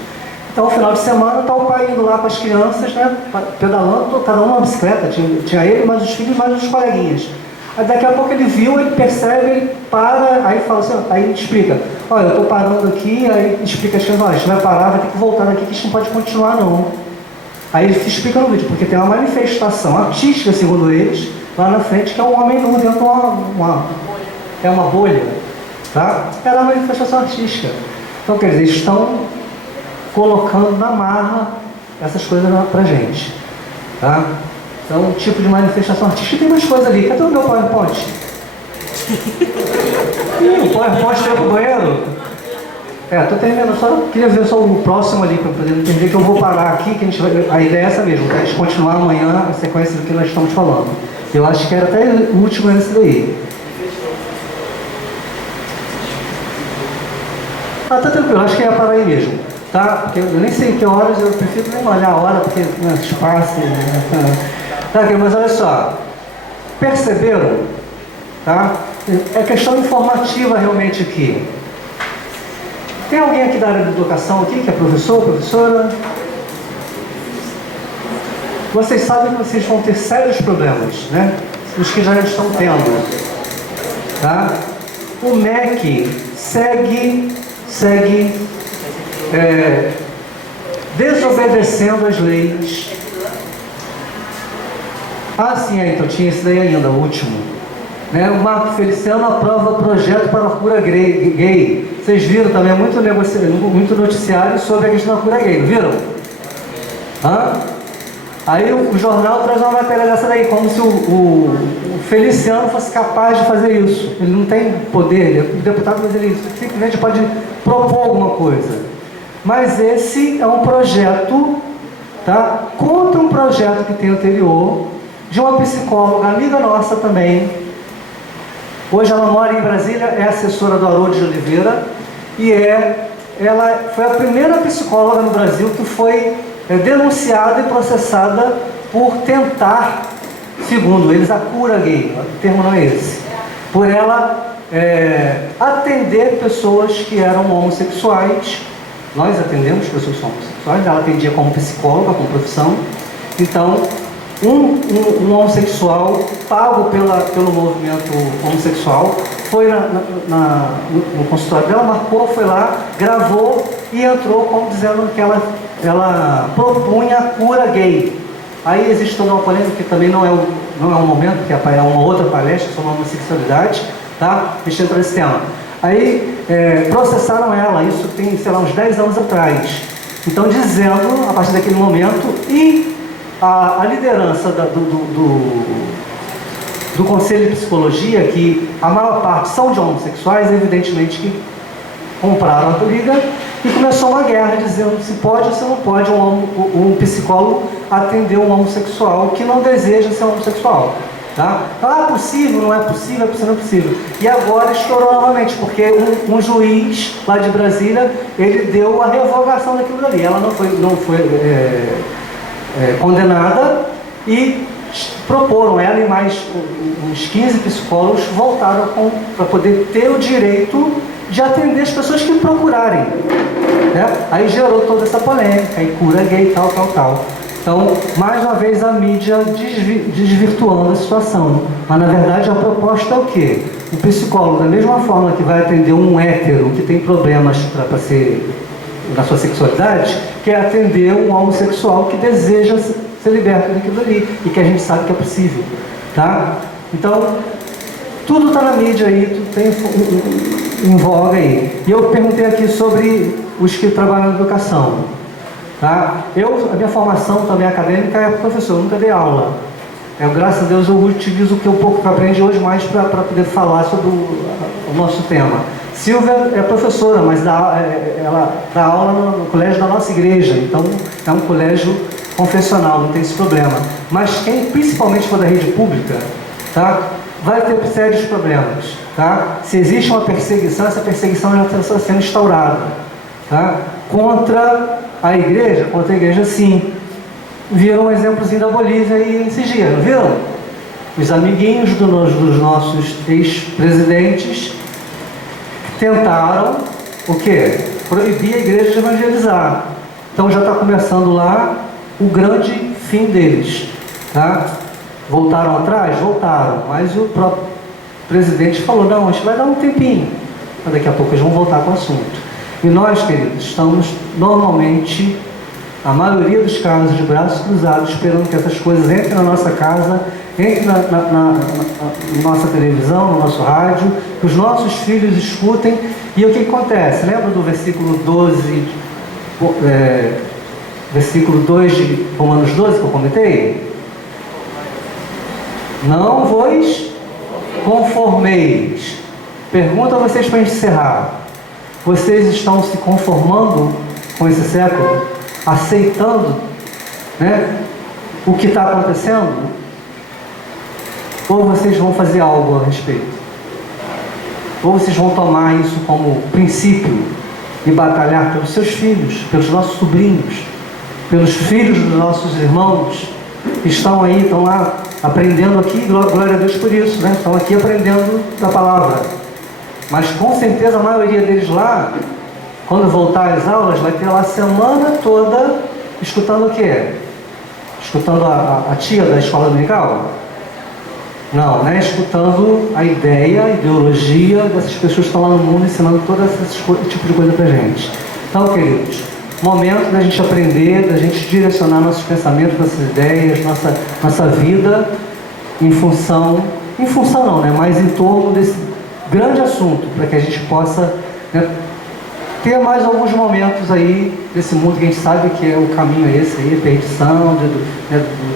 Então, no final de semana, está o pai indo lá com as crianças, né, pedalando, cada um numa bicicleta, tinha ele, mais os filhos, mais os coleguinhas. Aí daqui a pouco ele viu, ele percebe, ele para, aí fala assim, aí ele explica, olha, eu estou parando aqui, aí explica as crianças, olha, a gente vai parar, vai ter que voltar daqui, que a gente não pode continuar não. Aí ele se explica no vídeo, porque tem uma manifestação artística, segundo eles, lá na frente, que é um homem nu dentro de uma bolha, tá? Era uma manifestação artística. Então, quer dizer, eles estão colocando na marra essas coisas pra gente, tá? Então, um tipo de manifestação artística. Tem mais coisas ali. Cadê o meu PowerPoint? O PowerPoint foi pro banheiro? Tô terminando. Só queria ver só o próximo ali, para poder entender que eu vou parar aqui, que a ideia é essa mesmo, tá? A gente continuar amanhã a sequência do que nós estamos falando. Eu acho que era até o último esse daí. Tá tranquilo, acho que ia parar aí mesmo. Tá? Porque eu nem sei que horas, eu prefiro nem olhar a hora, porque espaço. Tá, mas olha só, perceberam? Tá? É questão informativa realmente aqui. Tem alguém aqui da área de educação aqui, que é professor, professora? Vocês sabem que vocês vão ter sérios problemas, né? Os que já estão tendo. Tá? O MEC segue desobedecendo as leis. Sim, então tinha esse daí ainda, o último. Né? O Marco Feliciano aprova projeto para a cura gay. Vocês viram também, muito noticiário sobre a questão da cura gay, não viram? Aí o jornal traz uma matéria dessa daí, como se o Feliciano fosse capaz de fazer isso. Ele não tem poder, ele é deputado, mas ele simplesmente pode propor alguma coisa. Mas esse é um projeto, tá? Contra um projeto que tem anterior, de uma psicóloga, amiga nossa também. Hoje ela mora em Brasília, é assessora do Haroldo de Oliveira, e ela foi a primeira psicóloga no Brasil que foi denunciada e processada por tentar, segundo eles, a cura gay. O termo não é esse. Por ela atender pessoas que eram homossexuais. Nós atendemos pessoas que são homossexuais, ela atendia como psicóloga, como profissão. Então, um homossexual pago pelo movimento homossexual foi no consultório dela, marcou, foi lá, gravou e entrou como dizendo que ela propunha a cura gay. Aí existe toda uma polêmica que também não é um momento, que é uma outra palestra sobre a homossexualidade, tá? A gente entra nesse tema. Aí processaram ela, isso tem, sei lá, uns 10 anos atrás. Então, dizendo, a partir daquele momento, e a liderança do Conselho de Psicologia, que a maior parte são de homossexuais, evidentemente que compraram a briga, e começou uma guerra dizendo se pode ou se não pode um psicólogo atender um homossexual que não deseja ser homossexual. Tá? Possível, não é possível, não é possível. E agora estourou novamente, porque um juiz lá de Brasília, ele deu a revogação daquilo ali. Ela não foi condenada, e proporam, ela e mais uns 15 psicólogos voltaram para poder ter o direito de atender as pessoas que procurarem. Né? Aí gerou toda essa polêmica, e cura gay, tal. Então, mais uma vez, a mídia desvirtuando a situação. Mas, na verdade, a proposta é o quê? O psicólogo, da mesma forma que vai atender um hétero que tem problemas para ser na sua sexualidade, quer atender um homossexual que deseja ser liberto daquilo ali, e que a gente sabe que é possível. Tá? Então, Tudo está na mídia aí, tudo tem em voga aí. E eu perguntei aqui sobre os que trabalham na educação. Tá? A minha formação também acadêmica é professor, eu nunca dei aula. Graças a Deus eu utilizo o que eu pouco que aprendi hoje mais para poder falar sobre o nosso tema. Silvia é professora, mas ela dá aula no colégio da nossa igreja, então é um colégio confessional, não tem esse problema. Mas quem principalmente for da rede pública, tá, vai ter sérios problemas. Tá? Se existe uma perseguição, essa perseguição já está sendo instaurada. Tá? Contra a igreja sim. Viram um exemplozinho da Bolívia aí esses dias, não viram? Os amiguinhos dos nossos ex-presidentes tentaram o quê? Proibir a igreja de evangelizar. Então já está começando lá o grande fim deles. Tá? Voltaram atrás? Voltaram. Mas o próprio presidente falou, não, a gente vai dar um tempinho. Mas daqui a pouco eles vão voltar com o assunto. E nós, queridos, estamos normalmente, a maioria dos casos, de braços cruzados, esperando que essas coisas entrem na nossa casa, entrem na nossa televisão, no nosso rádio, que os nossos filhos escutem. E o que acontece? Lembra do versículo 12, versículo 2 de Romanos 12 que eu comentei? Não vos conformeis. Pergunta a vocês para encerrar. Vocês estão se conformando com esse século? Aceitando, né, o que está acontecendo? Ou vocês vão fazer algo a respeito? Ou vocês vão tomar isso como princípio e batalhar pelos seus filhos, pelos nossos sobrinhos, pelos filhos dos nossos irmãos que estão aí, estão lá aprendendo aqui, glória a Deus por isso, né? Estão aqui aprendendo da palavra. Mas com certeza a maioria deles lá, quando voltar às aulas, vai ter lá a semana toda escutando o quê? Escutando a tia da escola dominical? Não, né? Escutando a ideia, a ideologia dessas pessoas que estão lá no mundo ensinando todo esse tipo de coisa pra gente. Então, queridos, momento da gente aprender, da gente direcionar nossos pensamentos, nossas ideias, nossa vida em função não, né? Mas em torno desse grande assunto, para que a gente possa, né, ter mais alguns momentos aí desse mundo que a gente sabe que é o caminho esse aí, perdição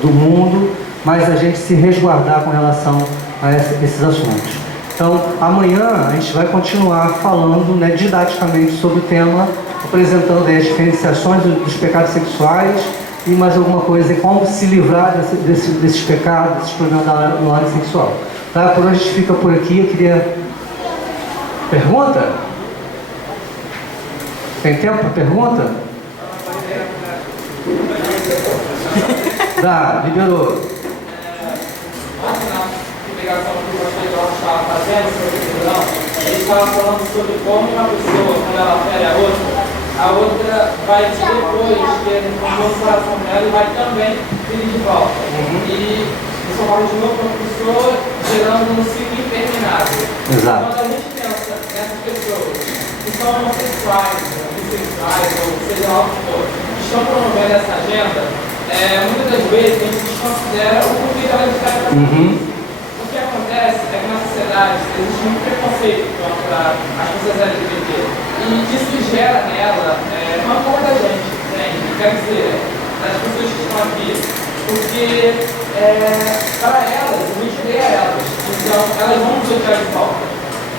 do mundo, mas a gente se resguardar com relação a esses assuntos. Então, amanhã a gente vai continuar falando, né, didaticamente sobre o tema, apresentando aí as diferenciações dos pecados sexuais e mais alguma coisa, como se livrar desses pecados, desses problemas da ordem sexual. Tá? Por hoje a gente fica por aqui. Eu queria... Pergunta? Tem tempo para pergunta? Dá, liberou. Ligação que o pastor Eduardo estava fazendo sobre o tribunal, ele estava falando sobre como uma pessoa, quando ela fere a outra vai depois ter um coração dela e vai também vir de volta. E isso ocorre de novo para a pessoa, gerando um ciclo interminável. Exato. Quando a gente pensa nessas pessoas que são homossexuais, bissexuais, ou seja lá o que for, que estão promovendo essa agenda, muitas das vezes a gente desconsidera o porquê dela de estar fazendo isso. O que acontece é que na sociedade existe muito preconceito contra as pessoas LGBT e isso gera nela rancor da gente, entende? Quer dizer, das pessoas que estão aqui, porque para elas, a gente vê a elas, então elas vão nos odiar de volta.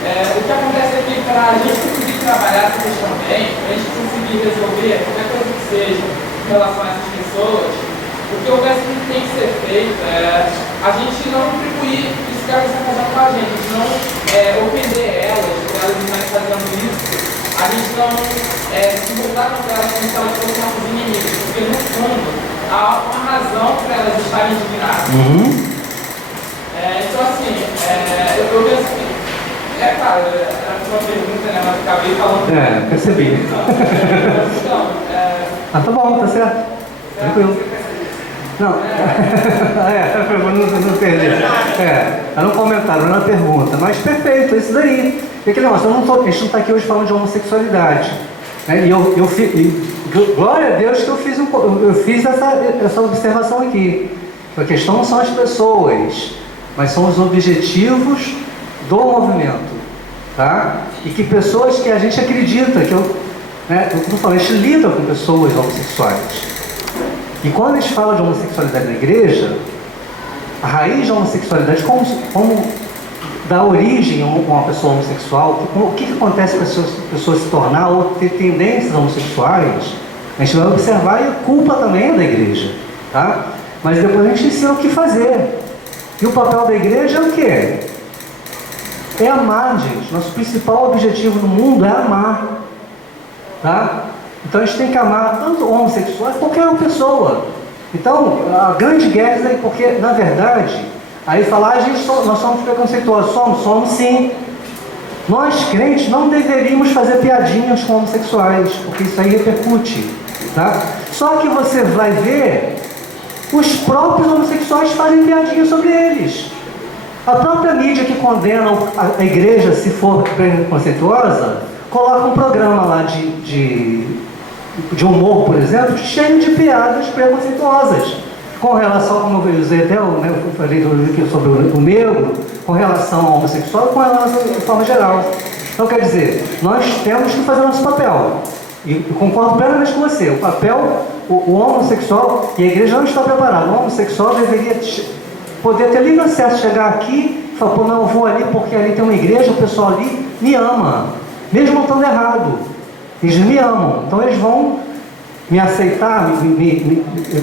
O que acontece é que para a gente conseguir trabalhar essa questão bem, para a gente conseguir resolver qualquer coisa que seja em relação a essas pessoas, o que eu penso que tem que ser feito é a gente não atribuir isso que elas estão fazendo com a gente não ofender elas, por elas estarem fazendo isso, a gente não se voltar contra elas como se elas fossem nossos inimigos, porque no fundo há uma razão para elas estarem indignadas. Então assim, eu penso que, claro, era uma pergunta, né, mas acabei falando. Percebi. Então, tá bom, tá certo. Tranquilo. Não, não entendi. Era um comentário, não era uma pergunta, mas perfeito, é isso daí. E aquele negócio, a gente não está aqui hoje falando de homossexualidade. Né? Glória a Deus que eu fiz essa observação aqui. A questão não são as pessoas, mas são os objetivos do movimento, tá? E que pessoas que a gente acredita, a gente lida com pessoas homossexuais. E quando a gente fala de homossexualidade na igreja, a raiz da homossexualidade, como dá origem a uma pessoa homossexual, o que acontece para a pessoa se tornar ou ter tendências homossexuais, a gente vai observar e a culpa também é da igreja, tá? Mas depois a gente ensina o que fazer. E o papel da igreja é o quê? É amar, gente. Nosso principal objetivo no mundo é amar, tá? Então a gente tem que amar tanto homossexuais, qualquer pessoa. Então, a grande guerra é porque, na verdade, aí falar, nós somos preconceituosos. Somos sim. Nós, crentes, não deveríamos fazer piadinhas com homossexuais, porque isso aí repercute, tá? Só que você vai ver, os próprios homossexuais fazem piadinhas sobre eles. A própria mídia que condena a igreja, se for preconceituosa, coloca um programa lá de humor, por exemplo, cheio de piadas preconceituosas. Com relação, como eu usei até, eu falei sobre o negro, com relação ao homossexual, com relação de forma geral. Então, quer dizer, nós temos que fazer o nosso papel. E eu concordo plenamente com você. O papel, o homossexual, e a igreja não está preparada. O homossexual deveria poder ter livre acesso, chegar aqui e falar, pô, não, eu vou ali porque ali tem uma igreja, o pessoal ali me ama. Mesmo não estando errado. Eles me amam. Então eles vão me aceitar,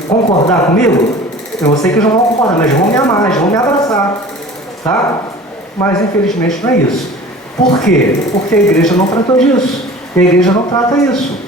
concordar comigo. Eu sei que eles não vão concordar, mas vão me amar, eles vão me abraçar. Tá? Mas infelizmente não é isso. Por quê? Porque a igreja não tratou disso. A igreja não trata isso.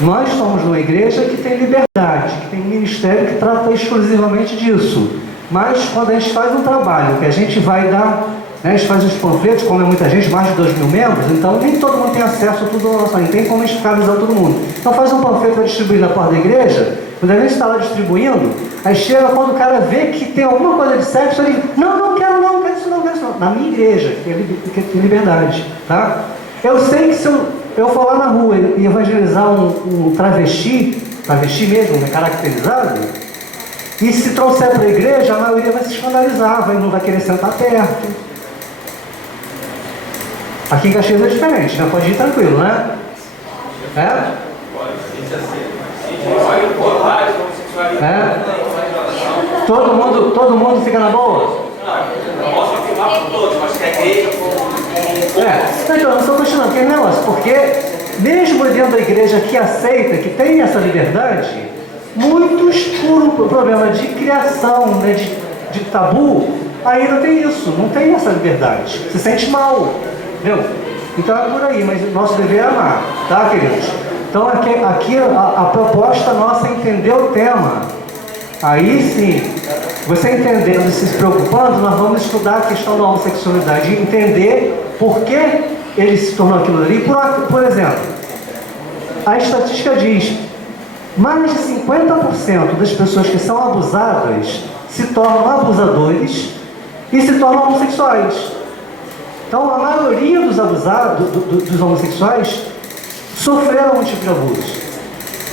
Nós somos uma igreja que tem liberdade, que tem um ministério que trata exclusivamente disso. Mas quando a gente faz um trabalho que a gente vai dar, a gente faz os panfletos, como é muita gente, mais de 2.000 membros, então nem todo mundo tem acesso a tudo, não tem como a gente ficar avisando todo mundo. Então faz um panfleto para distribuir na porta da igreja, quando a gente está lá distribuindo, aí chega quando o cara vê que tem alguma coisa de sexo, ele diz, não quero isso não. Na minha igreja, que tem liberdade, tá? Eu sei que se eu for lá na rua e evangelizar um travesti mesmo, caracterizado, e se trouxer para a igreja, a maioria vai se escandalizar, não vai querer sentar perto. Aqui em Caxias é diferente, né? Pode ir tranquilo, né? Todo mundo fica na boa? Não posso afirmar por todos, mas que a igreja então, eu estou questionando aquele negócio, porque mesmo dentro da igreja que aceita, que tem essa liberdade, muitos, por problema de criação, né, de tabu, ainda tem isso, não tem essa liberdade, se sente mal, entendeu? Então é por aí, mas o nosso dever é amar, tá, queridos? Então aqui a proposta nossa é entender o tema. Aí sim, você entendendo e se preocupando, nós vamos estudar a questão da homossexualidade e entender por que ele se tornou aquilo ali. Por exemplo, a estatística diz mais de 50% das pessoas que são abusadas se tornam abusadores e se tornam homossexuais. Então a maioria dos abusados, dos homossexuais, sofreram algum tipo de abuso.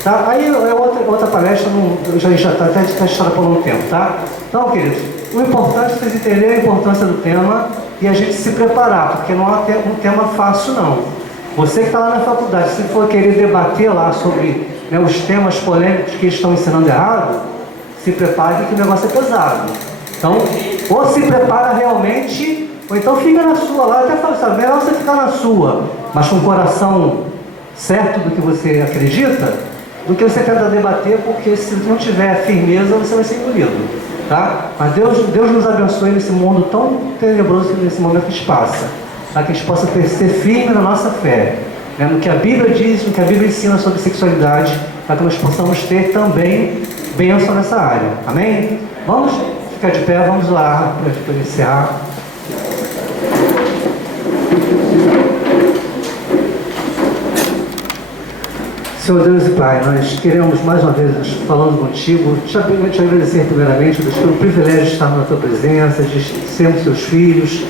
Tá? Aí é outra palestra, já está até história por um tempo, tá? Então, queridos, o importante é vocês entenderem a importância do tema e a gente se preparar, porque não é um tema fácil, não. Você que está lá na faculdade, se for querer debater lá sobre, né, os temas polêmicos que eles estão ensinando errado, se prepare que o negócio é pesado. Então, ou se prepara realmente, ou então fica na sua lá. Até falo, sabe, melhor você ficar na sua, mas com o coração certo do que você acredita, do que você tentar debater, porque se não tiver firmeza, você vai ser engolido, tá? Mas Deus nos abençoe nesse mundo tão tenebroso, nesse momento que a gente passa, para que a gente possa ser firme na nossa fé, né? No que a Bíblia diz, no que a Bíblia ensina sobre sexualidade, para que nós possamos ter também bênção nessa área, amém? Vamos ficar de pé, vamos lá para encerrar. Senhor Deus e Pai, nós queremos mais uma vez, falando contigo, te agradecer primeiramente pelo privilégio de estar na tua presença, de sermos teus filhos,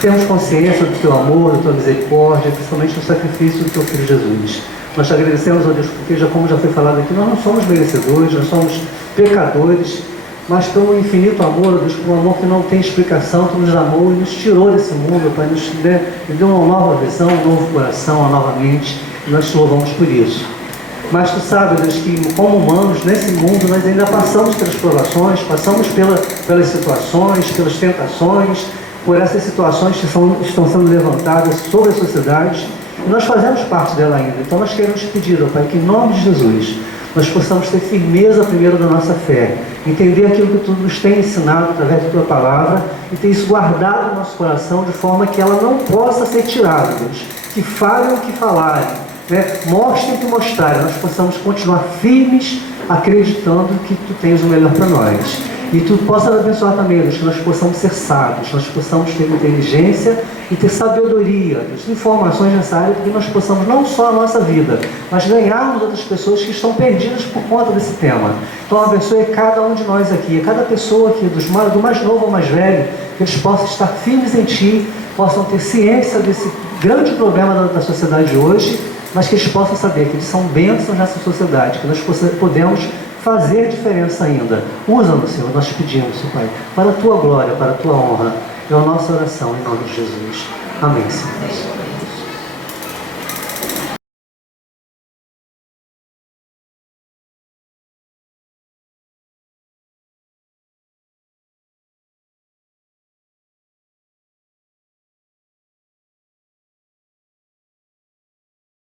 termos consciência do teu amor, da tua misericórdia, principalmente do sacrifício do teu Filho Jesus. Nós te agradecemos, ó Deus, porque, como já foi falado aqui, nós não somos merecedores, nós somos pecadores, mas pelo infinito amor, Deus, por um amor que não tem explicação, Tu nos amou e nos tirou desse mundo, Pai, nos deu uma nova visão, um novo coração, uma nova mente, e nós Te louvamos por isso. Mas Tu sabes, Deus, que como humanos, nesse mundo, nós ainda passamos pelas provações, passamos pelas situações, pelas tentações, por essas situações que estão sendo levantadas sobre a sociedade, e nós fazemos parte dela ainda. Então nós queremos Te pedir, ó Pai, que em nome de Jesus, nós possamos ter firmeza primeiro da nossa fé, entender aquilo que Tu nos tem ensinado através da Tua palavra e ter isso guardado no nosso coração de forma que ela não possa ser tirada, Deus. Que falem o que falarem, né? Mostrem o que mostrarem, nós possamos continuar firmes, acreditando que Tu tens o melhor para nós. E Tu possa abençoar também, Deus, que nós possamos ser sábios, nós possamos ter inteligência e ter sabedoria, Deus, informações nessa área, para que nós possamos não só a nossa vida, mas ganharmos outras pessoas que estão perdidas por conta desse tema. Então abençoe cada um de nós aqui, cada pessoa aqui, do mais novo ao mais velho, que eles possam estar firmes em Ti, possam ter ciência desse grande problema da sociedade de hoje, mas que eles possam saber que eles são bênçãos nessa sociedade, que nós podemos fazer diferença ainda. Usa-nos, Senhor, nós pedimos, Pai, para a Tua glória, para a Tua honra. É a nossa oração em nome de Jesus. Amém, Senhor.